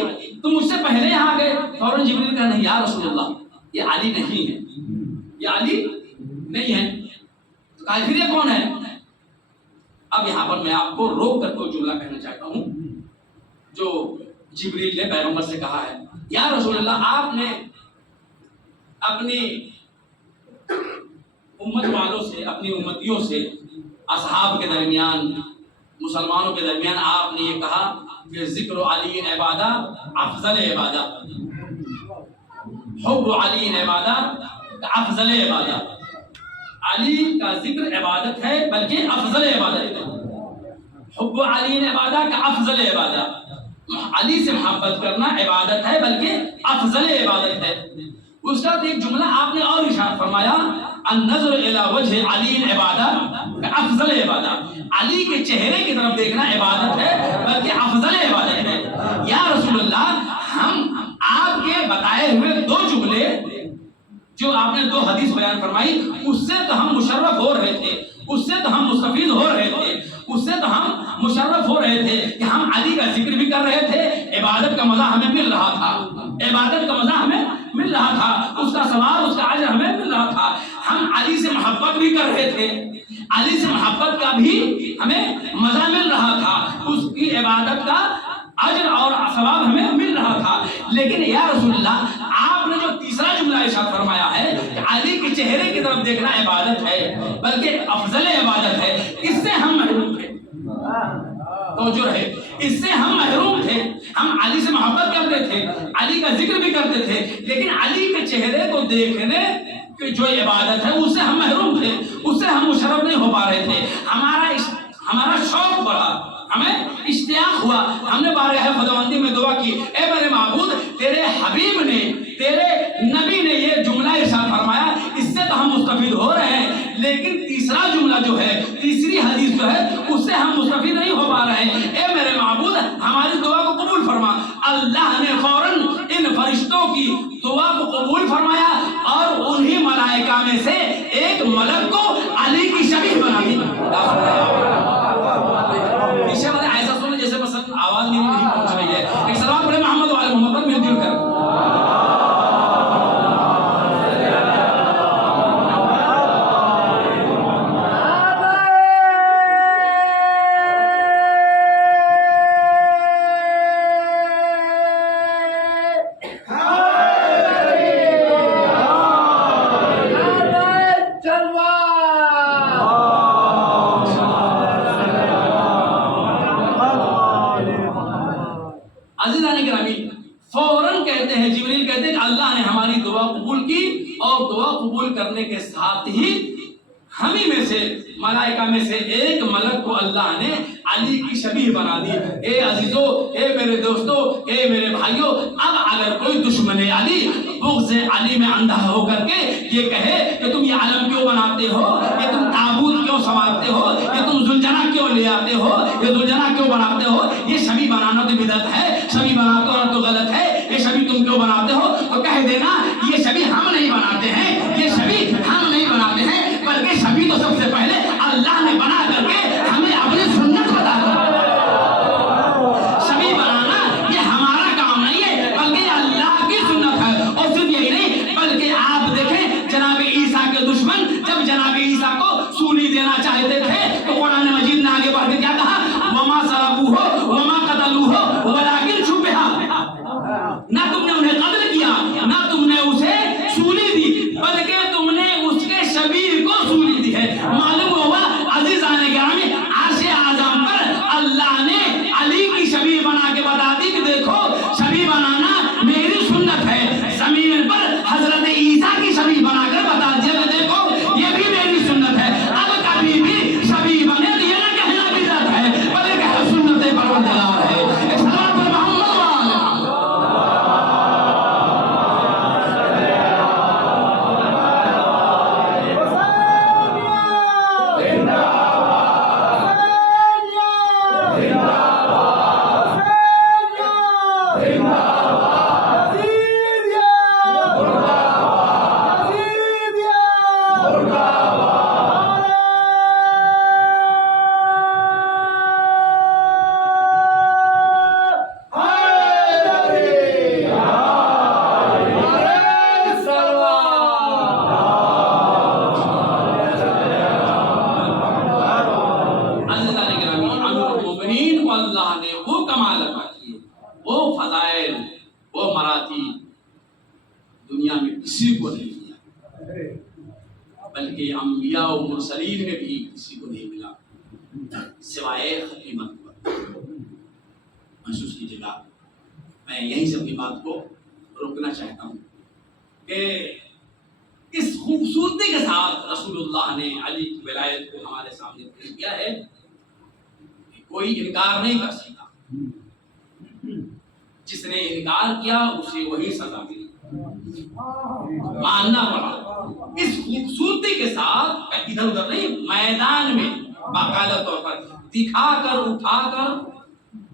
تم مجھ سے پہلے یہاں آ گئے. فوراً جبریل کہا نہیں یا رسول اللہ یہ علی نہیں ہے, یہ علی نہیں ہے. تو کہا پھر یہ کون ہے؟ اب یہاں پر میں آپ کو روک کر کوئی جملہ کہنا چاہتا ہوں جو جبریل نے پیغمبر سے کہا ہے. یا رسول اللہ آپ نے اپنی امت والوں سے, اپنی امتیوں سے, اصحاب کے درمیان, مسلمانوں کے درمیان آپ نے یہ کہا کہ ذکر علی عبادہ افضل عبادہ, حب علی عبادہ افضل عبادہ. علی کا ذکر عبادت ہے بلکہ افضل عبادت ہے. حب علی عبادہ کا افضل عبادہ, علی سے محبت کرنا عبادت ہے بلکہ افضل عبادت ہے. اس کا ایک جملہ آپ نے اور ارشاد فرمایا النظر الی وجہ علی عبادہ افضل عبادہ, علی کے چہرے کی طرف دیکھنا عبادت ہے بلکہ افضل عبادت ہے. یا رسول اللہ ہم آپ کے بتائے ہوئے دو جملے جو آپ نے دو حدیث بیان فرمائی اس سے تو ہم مشرف ہو رہے تھے, اس سے تو ہم مستفید ہو رہے تھے, اس سے تو ہم مشرف ہو رہے تھے کہ ہم علی کا ذکر بھی کر رہے تھے, عبادت کا مزہ ہمیں مل رہا تھا, عبادت کا مزہ ہمیں مل رہا تھا, اس کا ثواب اس کا اجر ہمیں مل رہا تھا. ہم علی سے محبت بھی کر رہے تھے, علی سے محبت کا بھی ہمیں مزہ مل رہا تھا, اس کی عبادت کا اجر اور ثواب ہمیں مل رہا تھا. لیکن یا رسول اللہ آپ نے جو تیسرا جملہ ارشاد فرمایا ہے کہ علی کے چہرے کی طرف دیکھنا عبادت ہے بلکہ افضل عبادت ہے, اس سے ہم محروم تھے. توجہ رہے, اس سے ہم محروم تھے. ہم علی سے محبت کرتے تھے, علی کا ذکر بھی کرتے تھے, لیکن علی کے چہرے کو دیکھنے کی جو عبادت ہے اس سے ہم محروم تھے, اس سے ہم مشرف نہیں ہو پا رہے تھے. ہمارا شوق بڑھا, ہمیں اشتیاق ہوا, ہم نے بارگاہ خداوندی میں دعا کی اے میرے معبود تیرے حبیب نے, تیرے نبی نے یہ جملہ ارشاد فرمایا, اس سے تو ہم مستفید ہو رہے ہیں, لیکن تیسرا جملہ جو ہے, تیسری حدیث جو ہے اس سے ہم مستفید نہیں ہو پا رہے ہیں. اے میرے معبود ہماری دعا کو قبول فرما. اللہ نے فوراً ان فرشتوں کی دعا کو قبول فرمایا اور انہی ملائکہ میں سے ایک ملک کو علی کی شبیہ بنا دی. پیچھے والے ایسا سنیں جیسے مثلا آواز نہیں پہنچ رہی ہے. ایک سلام پڑھے محمد وعلی محمد پر مل جل کر. فوراً کہتے ہیں جبریل کہتے ہیں کہ اللہ نے ہماری دعا قبول کی اور دعا قبول کرنے کے ساتھ ہی ہمیں میں سے ملائکہ میں سے ایک ملک کو اللہ نے علی کی شبیہ بنا دی. اے عزیزو, اے میرے دوستو, اے میرے بھائیو, اب اگر کوئی دشمن علی بغض علی میں اندھا ہو کر کے یہ کہے کہ تم یہ علم کیوں بناتے ہو, یہ تم تابوت کیوں سنوارتے ہو, یہ تم زلجنہ کیوں لے آتے ہو, یہ زلجنہ کیوں بناتے ہو, یہ شبیہ بنانا تو بدعت ہے, شبیہ بنانا تو غلط ہے, یہ شبیہ تم کیوں بناتے ہو, تو کہہ دینا یہ شبیہ ہم نہیں بناتے ہیں, یہ شبیہ ہم نہیں بناتے ہیں, بلکہ شبیہ تو سب سے پہلے اللہ نے بنا کر کے ہمیں اپنی سنت بتا دی. شبیہ بنانا یہ ہمارا کام نہیں ہے بلکہ یہ اللہ کی سنت ہے. اور صرف یہی نہیں بلکہ آپ دیکھیں جناب عیسیٰ کے دشمن جب جناب عیسیٰ کو سولی دینا چاہتے تھے تو قرآن مجید نے آگے بڑھ کے کیا کہا, وما صلبوہ وما قتلوہ ولکن شبہ. تم نے انہیں قتل کیا، نہ تم نے اسے سولی دی، بلکہ تم نے اس کے شبیہ کو سولی دی ہے۔ معلوم ہوا عزیزان گرامی، عرش اعظم پر اللہ نے علی کی شبیہ بنا کے بتا دی کہ دیکھو شبیہ بنانا میری سنت ہے۔ زمین پر حضرت عیسیٰ کی شبیہ بنا کر بتا دیا کہ دیکھو یہ بھی میری سنت ہے۔ اب کبھی بھی شبیہ بنے تو یہ نہ کہنا بدعت ہے، بلکہ کہنا سنت پروردگار ہے۔ ایک صلوات پر محمد وآلہ۔ اللہ نے وہ کمال عطا کیے، وہ فضائل، وہ مراتب دنیا میں کسی کو نہیں ملا، بلکہ انبیاء و مرسلین میں بھی کسی کو نہیں ملا سوائے ختم نبوت۔ محسوس کیجیے گا، میں یہیں سے اپنی بات کو روکنا چاہتا ہوں کہ اس خوبصورتی کے ساتھ رسول اللہ نے علی کی ولایت کو ہمارے سامنے پیش کیا ہے، کوئی انکار نہیں کر سکتا۔ جس نے انکار کیا اسے وہی سزا ملی، ماننا پڑا۔ اس خوبصورتی کے ساتھ ادھر ادھر نہیں، میدان میں باقاعدہ طور پر دکھا کر، اٹھا کر،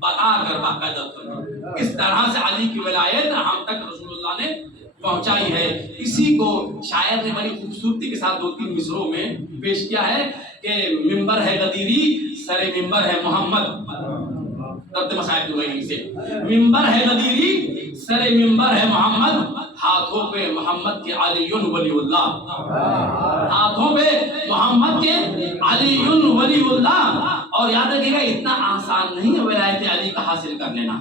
بتا کر باقاعدہ طور پر اس طرح سے علی کی ولایت ہم تک رسول اللہ نے پہنچائی ہے۔ اسی کو شاعر نے بڑی خوبصورتی کے ساتھ دو تین مصروں میں پیش کیا ہے کہ ممبر ہے غدیری، سر ممبر ہے محمد۔ رد مسائل وہی سے ممبر ہے غدیری، سر ممبر ہے محمد، ہاتھوں پہ محمد کے علی ولی اللہ، ہاتھوں پہ محمد کے علی ولی اللہ۔ اور یاد رکھیے گا اتنا آسان نہیں ہے ولایت علی کا حاصل کر لینا،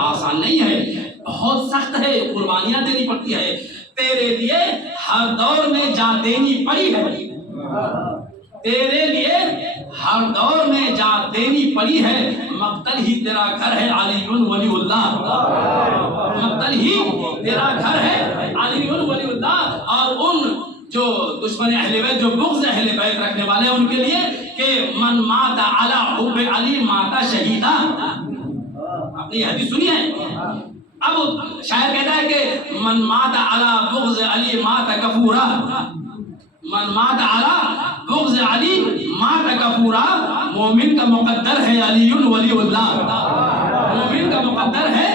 آسان نہیں ہے، بہت سخت ہے، قربانیاں دینی پڑتی ہے۔ تیرے لیے ہر دور میں جان دینی پڑی ہے، تیرے لیے ہر دور میں جان دینی پڑی ہے، مقتل ہی تیرا گھر ہے علی ولی اللہ، مقتل ہی تیرا گھر ہے علی ولی اللہ۔ اور ان جو دشمن اہل بیت، جو بغض اہل بیت رکھنے والے ہیں ان کے لیے کہ من مات علی حب علی مات شہیدا۔ آپ نے یہ حدیث سنی ہے؟ اب شاعر کہتا ہے کہ من مات علی بغض علی مات کفورا، من مات علی بغض علی مات کفورا۔ مومن کا مقدر ہے علی ولی اللہ، مومن کا مقدر ہے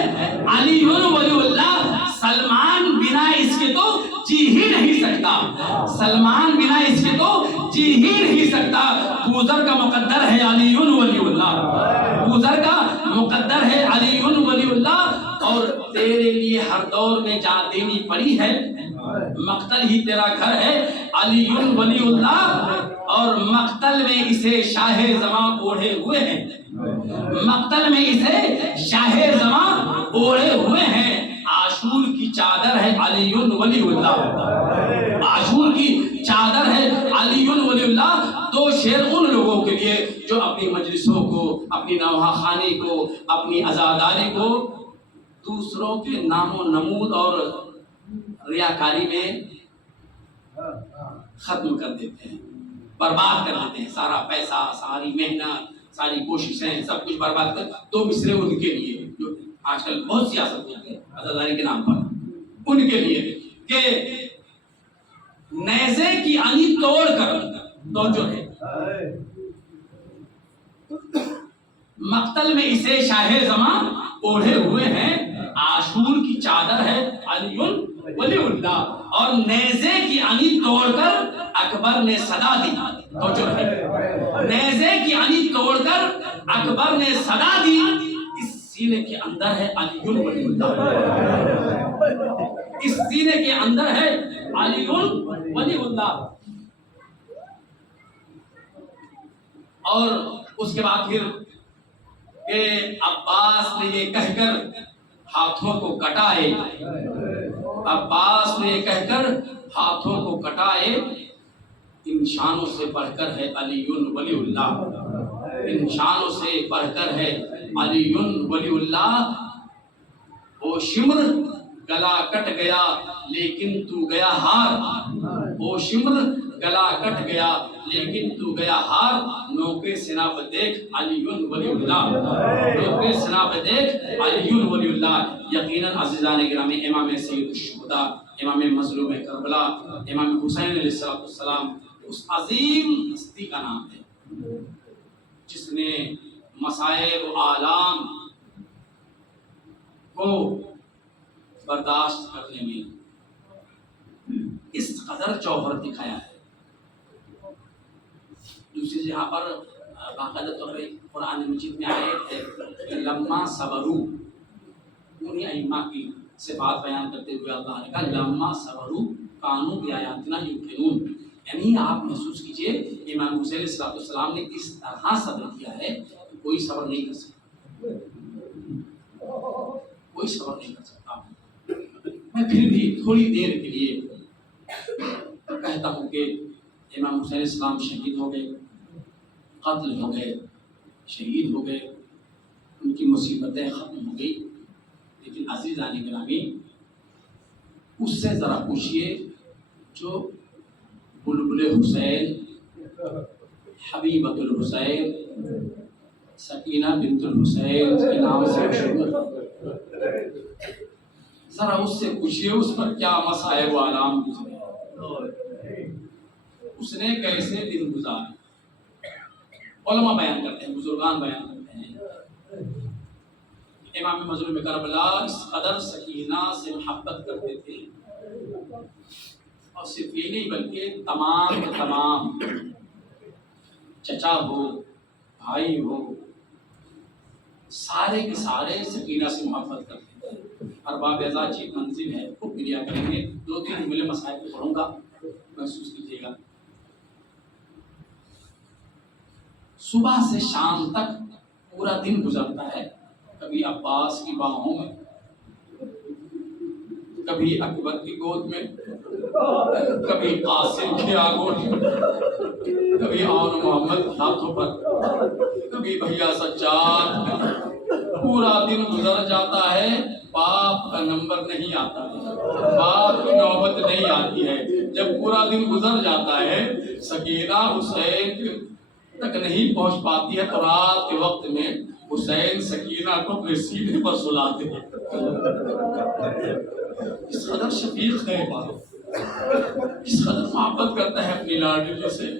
علی ولی اللہ۔ سلمان بنا اس کے تو جی ہی نہیں سکتا، سلمان بنا اس کے تو جی ہی نہیں سکتا۔ بوذر کا مقدر ہے علی ولی اللہ، بوذر کا مقدر ہے علی ولی اللہ۔ اور تیرے لیے ہر دور میں جان دینی پڑی ہے، مقتل ہی تیرا گھر ہے علی ولی اللہ۔ اور مقتل میں اسے شاہ زماں اوڑھے ہوئے ہیں، مقتل میں اسے شاہ زماں اوڑھے ہوئے ہیں۔ عاشور کی چادر ہے علی ولی اللہ، عاشور کی چادر ہے علی ولی اللہ۔ دو شعر ان لوگوں کے لیے جو اپنی مجلسوں کو، اپنی نوحہ خوانی کو، اپنی عزاداری کو دوسروں کے نام و نمود اور ریاکاری میں ختم کر دیتے ہیں، برباد کر دیتے ہیں۔ سارا پیسہ، ساری محنت، ساری کوششیں، سب کچھ برباد کر دو مصرے ان کے لیے جو آج کل بہت سیاست ہوتی ہے عزاداری کے نام پر، ان کے لیے کہ نیزے کی انی توڑ کر تو جو ہے مقتل میں اسے شاہ زماں اوڑھے ہوئے ہیں، عاشور کی چادر ہے علی ولی اللہ۔ اور نیزے کی انی توڑ کر اکبر نے صدا دی، تو جو ہے نیزے کی انی توڑ کر اکبر نے صدا دی، اس سینے کے اندر ہے علی ولی اللہ، اس سینے کے اندر ہے علی ولی اللہ۔ اور اس کے بعد پھر کہ عباس نے یہ کہہ کر ہاتھوں کو کٹائے. عباس نے کہہ کر ہاتھوں کو کٹائے. ان شانوں سے بڑھ کر ہے علی ولی اللہ، ان شانوں سے بڑھ کر ہے علی ولی اللہ. وہ شمر گلا کٹ گیا لیکن تو گیا ہار، وہ شمر گلا کٹ گیا لیکن تو گیا ہار. نوکے سنا پہ دیکھ علی ولی اللہ، نوکے سنا پہ دیکھ علی ولی اللہ. یقیناً عزیزان گرامی، امام سید الشہداء، امام مظلوم کربلا، امام حسین علیہ السلام اس عظیم ہستی کا نام ہے جس نے مصائب و آلام کو برداشت کرنے میں اس قدر جوہر دکھایا ہے. دوسری جگہ پر باقاعدہ طور پر قرآن مجید میں آیت ہے لما صبروا، انہیں ائمہ کی صفات بیان کرتے ہوئے اللہ نے کہا لما صبروا کانوا بآیاتنا یوقنون. یعنی آپ محسوس کیجئے امام حسین علیہ السلام نے اس طرح صبر کیا ہے کہ کوئی صبر نہیں کر سکتا، کوئی صبر نہیں کر سکتا. میں پھر بھی تھوڑی دیر کے لیے کہتا ہوں کہ امام حسین علیہ السلام شہید ہو گئے، قتل ہو گئے، شہید ہو گئے، ان کی مصیبتیں ختم ہو گئی. لیکن عزیزان گرامی، اس سے ذرا پوچھئے جو بلبل حسین، حبیبۃ الحسین، سکینہ بنت الحسین کے نام سے مشہور، ذرا اس سے پوچھئے اس پر کیا مصائب و آلام گزرے، اس نے کیسے دن گزارے. علماء بیان کرتے ہیں، بزرگان بیان کرتے ہیں، امام مظلوم کربلا اس قدر سکینہ سے محبت کرتے تھے، اور صرف یہ نہیں بلکہ تمام چچا ہو، بھائی ہو، سارے کے سارے سکینہ سے محبت کرتے تھے. ارباب اعزاز کی منزل ہے، خوب ملیا کریں گے. 2-3 جملے مسائل کو پڑھوں گا، محسوس کیجیے گا. صبح سے شام تک پورا دن گزرتا ہے، کبھی عباس کی باہوں میں، کبھی اکبر کی گود میں، کبھی قاسم کی آنگوٹ میں، کبھی آن محمد ہاتھوں پر، کبھی بھیا سجاد. پورا دن گزر جاتا ہے، باپ کا نمبر نہیں آتا ہے، باپ کی نوبت نہیں آتی ہے. جب پورا دن گزر جاتا ہے، سکینہ حسین تک نہیں پہنچ پاتی ہے تو رات کے وقت میں حسین سکینہ کو اپنے سینے پر سلاتے ہیں. اس قدر شفیق ہے باپ، اس قدر محبت کرتا ہے اپنی لاڈلی سے.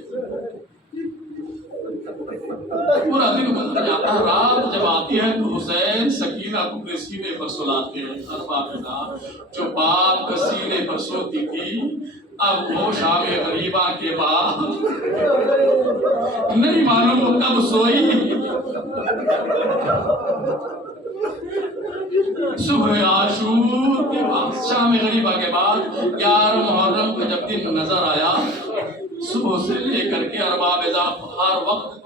پورا دن گزر جاتا ہے، رات جب آتی ہے تو حسین سکینہ کو اپنے سینے پر سلاتے ہیں. جو باپ کے سینے پر سوتی تھی، اب وہ شام غریبہ کے بعد نہیں معلوم کب سوئی. صبح عاشور کے بعد، شام غریبہ کے بعد 11 محرم کا جب دن نظر آیا، صبح سے لے کر کے ارباب اعزاز ہر وقت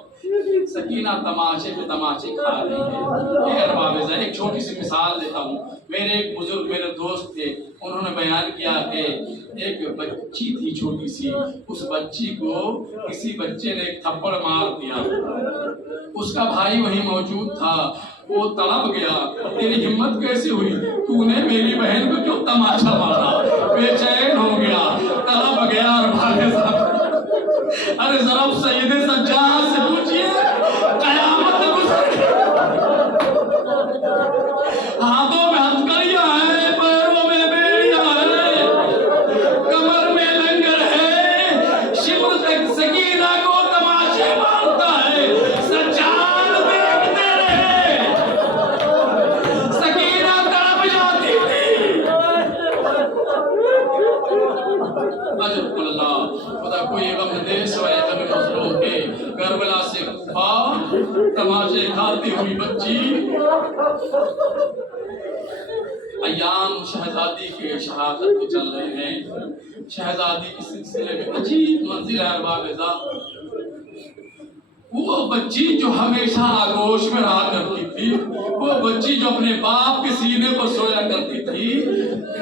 سکینہ تماشے پہ تماشے کھا رہی ہے. یہ ارباب اعزاز، ایک چھوٹی سی مثال دیتا ہوں. میرے ایک بزرگ میرے دوست تھے، انہوں نے بیان کیا کہ ایک بچی تھی چھوٹی سی، اس بچی کو کسی بچے نے ایک تھپڑ مار دیا. اس کا بھائی وہیں موجود تھا، وہ تڑپ گیا. تیری ہمت کیسے ہوئی؟ تو نے میری بہن کو کیوں تماشا مارا؟ بے چین ہو گیا، تڑپ گیا. اور بھاگے صاحب، ارے ذرا سید سجاد سے پوچھئے، قیامت گزر گئی، ہاتھوں میں ہتھکڑیاں ہیں، پیروں میں بیڑیاں ہیں، کمر میں لنگر ہے، شمر تک سکینہ کو تماشے مارتا ہے. سجاد دیکھتے رہے، سکینہ تڑپ جاتی تھی. عجب اللہ، خدا کوئی غم دے سوائے غم مظلوم کے. کربلا سے تماشے کھاتی ہوئی بچی. ایام شہزادی کے شہادت کو چل رہے ہیں. شہزادی کے سلسلے میں عجیب منزل ہے ارباب اعزاز. وہ بچی جو ہمیشہ آگوش میں رہا کرتی تھی، وہ بچی جو اپنے باپ کے سینے پر سویا کرتی تھی،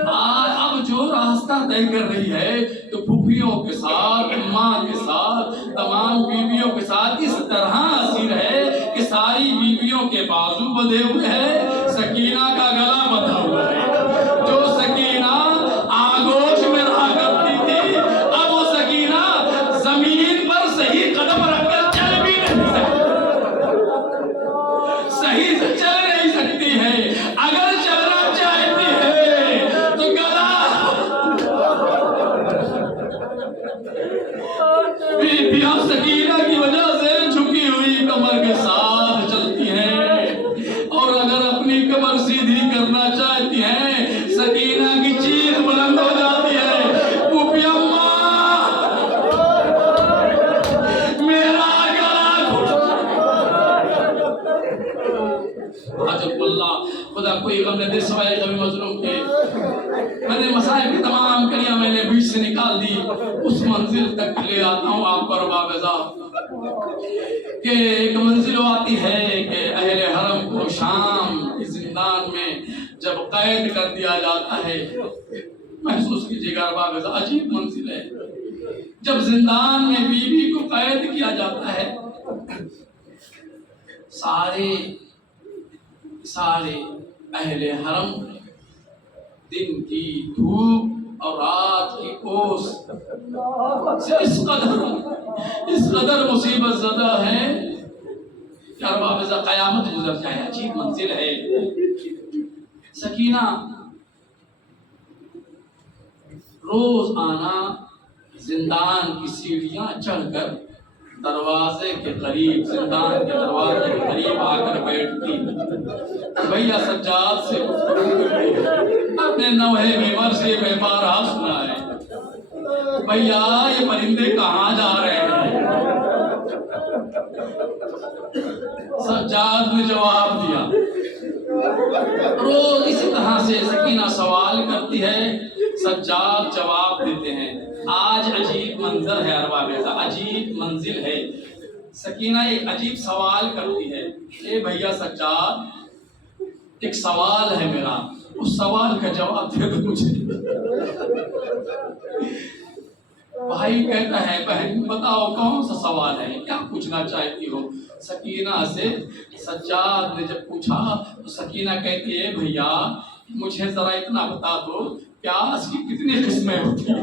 اب جو راستہ طے کر رہی ہے تو پھوپھیوں کے ساتھ، ماں کے ساتھ، تمام بیویوں کے ساتھ اس طرح اسیر ہے کہ ساری بیویوں کے بازو بندھے ہوئے ہیں، سکینہ کا گلا بندھا ہوا ہے۔ جو سکینہ آگوش میں رہا کرتی تھی، اب وہ سکینہ زمین پر صحیح قدم رکھ کر چل بھی نہیں سکتی، صحیح سے چل نہیں سکتی ہے۔ اگر چلنا چاہتی ہے تو گلا بیویاں سکینہ کی وجہ سے جھکی ہوئی کمر کے ساتھ چلتی ہیں، اور اگر اپنی کمر سیدھی کرنا چاہتی ہیں، سکینہ کی چیخ بلند ہو جاتی ہے، پھوپھی اماں میرا گلا عجب اللہ، خدا کوئی غم نہ دے سوائے غم مظلوم کے۔ میں نے مسائل کی تمام کلیاں میں نے بیچ سے نکال دی، اس منزل تک لے آتا ہوں آپ کو ربابزہ، کہ ایک منزل آتی ہے کہ اہل حرم کو شام کی زندان میں جب قید کر دیا جاتا ہے، محسوس کیجیے گا ربابزہ، عجیب منزل ہے۔ جب زندان میں بیوی کو قید کیا جاتا ہے، سارے اہل حرم دن کی دھوپ اور رات کی اوس سے اس قدر مصیبت زدہ ہے کہ ارباب قیامت گزر جائے۔ عجیب منزل ہے۔ سکینہ روز آنا زندان کی سیڑھیاں چڑھ کر دروازے کے قریب، زندان کے دروازے کے قریب آ کر بیٹھتی، بھیا سجاد سے اپنے نوحے ممبر سے میں بارہا سنا ہے، بھیا یہ پرندے کہاں جا رہے ہیں؟ سجاد نے جواب دیا۔ روز اسی طرح سے سکینہ سوال کرتی ہے، سجاد جواب دیتے ہیں۔ آج عجیب منظر ہے اربابزہ، عجیب منزل ہے۔ سکینہ ایک عجیب سوال کرتی ہے، اے بھیا سجاد، ایک سوال ہے میرا، اس سوال کا جواب دے دو مجھے۔ بھائی کہتا ہے، بہن بتاؤ کون سا سوال ہے، کیا پوچھنا چاہتی ہو؟ سکینہ سے سجاد نے جب پوچھا تو سکینہ کہتی ہے، بھیا مجھے ذرا اتنا بتا دو، پیاس کی کتنی قسمیں ہوتی ہیں؟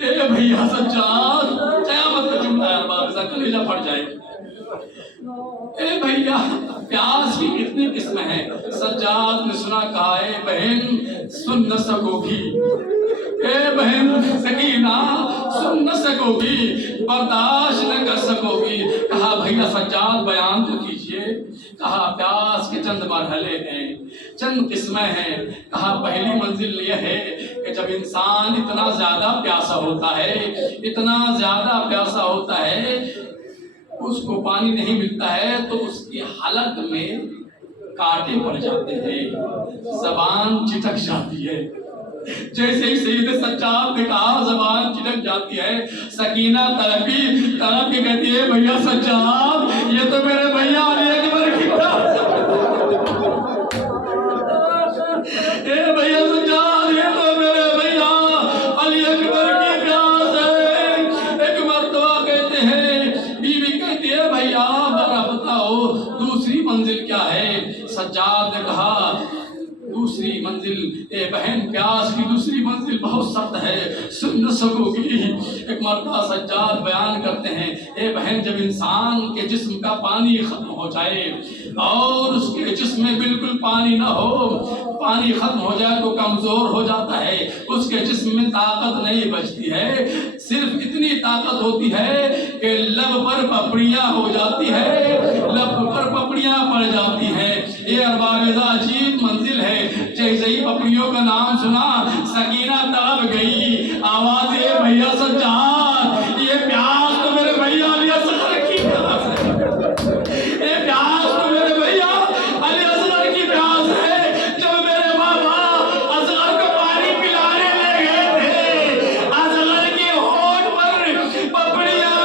اے بھیا سجاد، قیامت کا جملہ ہے ارباب، کلیجہ پھٹ جائے، اے بھیا پیاس کی کتنی قسمیں ہیں؟ سجاد نے سنا، کہا اے بہن سن نہ سکو گی، اے بہن سکینہ سن نہ سکو گی، برداشت نہ کر سکو گی۔ کہا بھیا سجاد بیان تو کیجئے۔ کہا پیاس کے چند مرحلے ہیں، چند قسمیں ہیں۔ کہا پہلی منزل یہ ہے کہ جب انسان اتنا زیادہ پیاسا ہوتا ہے، اتنا زیادہ پیاسا ہوتا ہے، اس کو پانی نہیں ملتا ہے تو اس کی حلق میں کانٹے پڑ جاتے ہیں، زبان چٹک جاتی ہے۔ جیسے ہی سید سجاد نے کہا زبان چٹک جاتی ہے، سکینہ تڑپ کے کہتی ہے، بھیا سجاد یہ تو میرے بھیا علی اکبر کی پیاس ہے، اے بھیا سجاد یہ تو میرے بھیا علی اکبر کی پیاس ہے۔ ایک مرتبہ کہتے ہیں، بیوی کہتی ہے، بھیا ذرا بتاؤ دوسری منزل کیا ہے؟ سجاد نے کہا دوسری منزل، اے بہن پیاس کی دوسری منزل بہت سخت ہے، سن نہ سکو گی۔ ایک مرتبہ سجاد بیان کرتے ہیں، اے بہن جب انسان کے جسم کا پانی ختم ہو جائے اور اس کے جسم میں بالکل پانی نہ ہو، پانی ختم ہو جائے تو کمزور ہو جاتا ہے، اس کے جسم میں طاقت نہیں بچتی ہے، صرف اتنی طاقت ہوتی ہے کہ لب پر پپڑیاں ہو جاتی ہے، لب پر پپڑیاں پڑ جاتی ہیں۔ یہ ارباب عجیب منزل ہے۔ جیسے ہی پپڑیوں کا نام سنا سکینہ تڑپ گئی، آواز اے بھیا سجاد یہ پیاس تو میرے بھیا علی اصغر کی پیاس ہے، یہ پیاس تو میرے بھیا علی اصغر کی پیاس ہے۔ جب میرے بابا اصغر کو پانی پلانے لے گئے تھے، اصغر کے ہونٹ پر پپڑیاں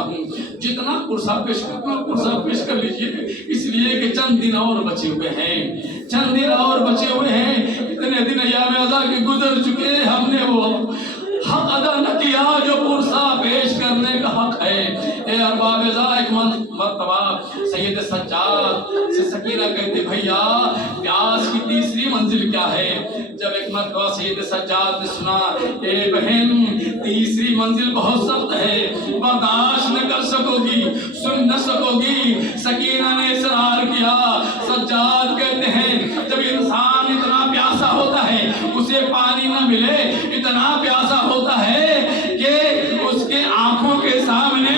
چاہتا ہوں جتنا قرصہ پیش کرنا قرصہ پیش کر لیجئے، اس لیے کہ چند دن اور بچے ہوئے ہیں، چند دن اور بچے ہوئے ہیں، اتنے دن ایام عزا کے گزر چکے، ہم نے وہ حق ادا نہ کیا جو قرصہ پیش کرنے کا حق ہے۔ اے ارباب عزا، ایک مرتبہ سید سجاد سے سکینہ کہتے بھیا پیاس کی تیسری منزل کیا ہے؟ جب ایک مرتبہ سید سجاد نے سنا اے بہن تیسری منزل بہت سخت ہے، برداشت نہ کر سکو گی، سن نہ سکو گی، سکینہ نے اصرار کیا۔ سجاد کہتے ہیں جب انسان اتنا پیاسا ہوتا ہے اسے پانی نہ ملے، اتنا پیاسا ہوتا ہے کہ اس کے آنکھوں کے سامنے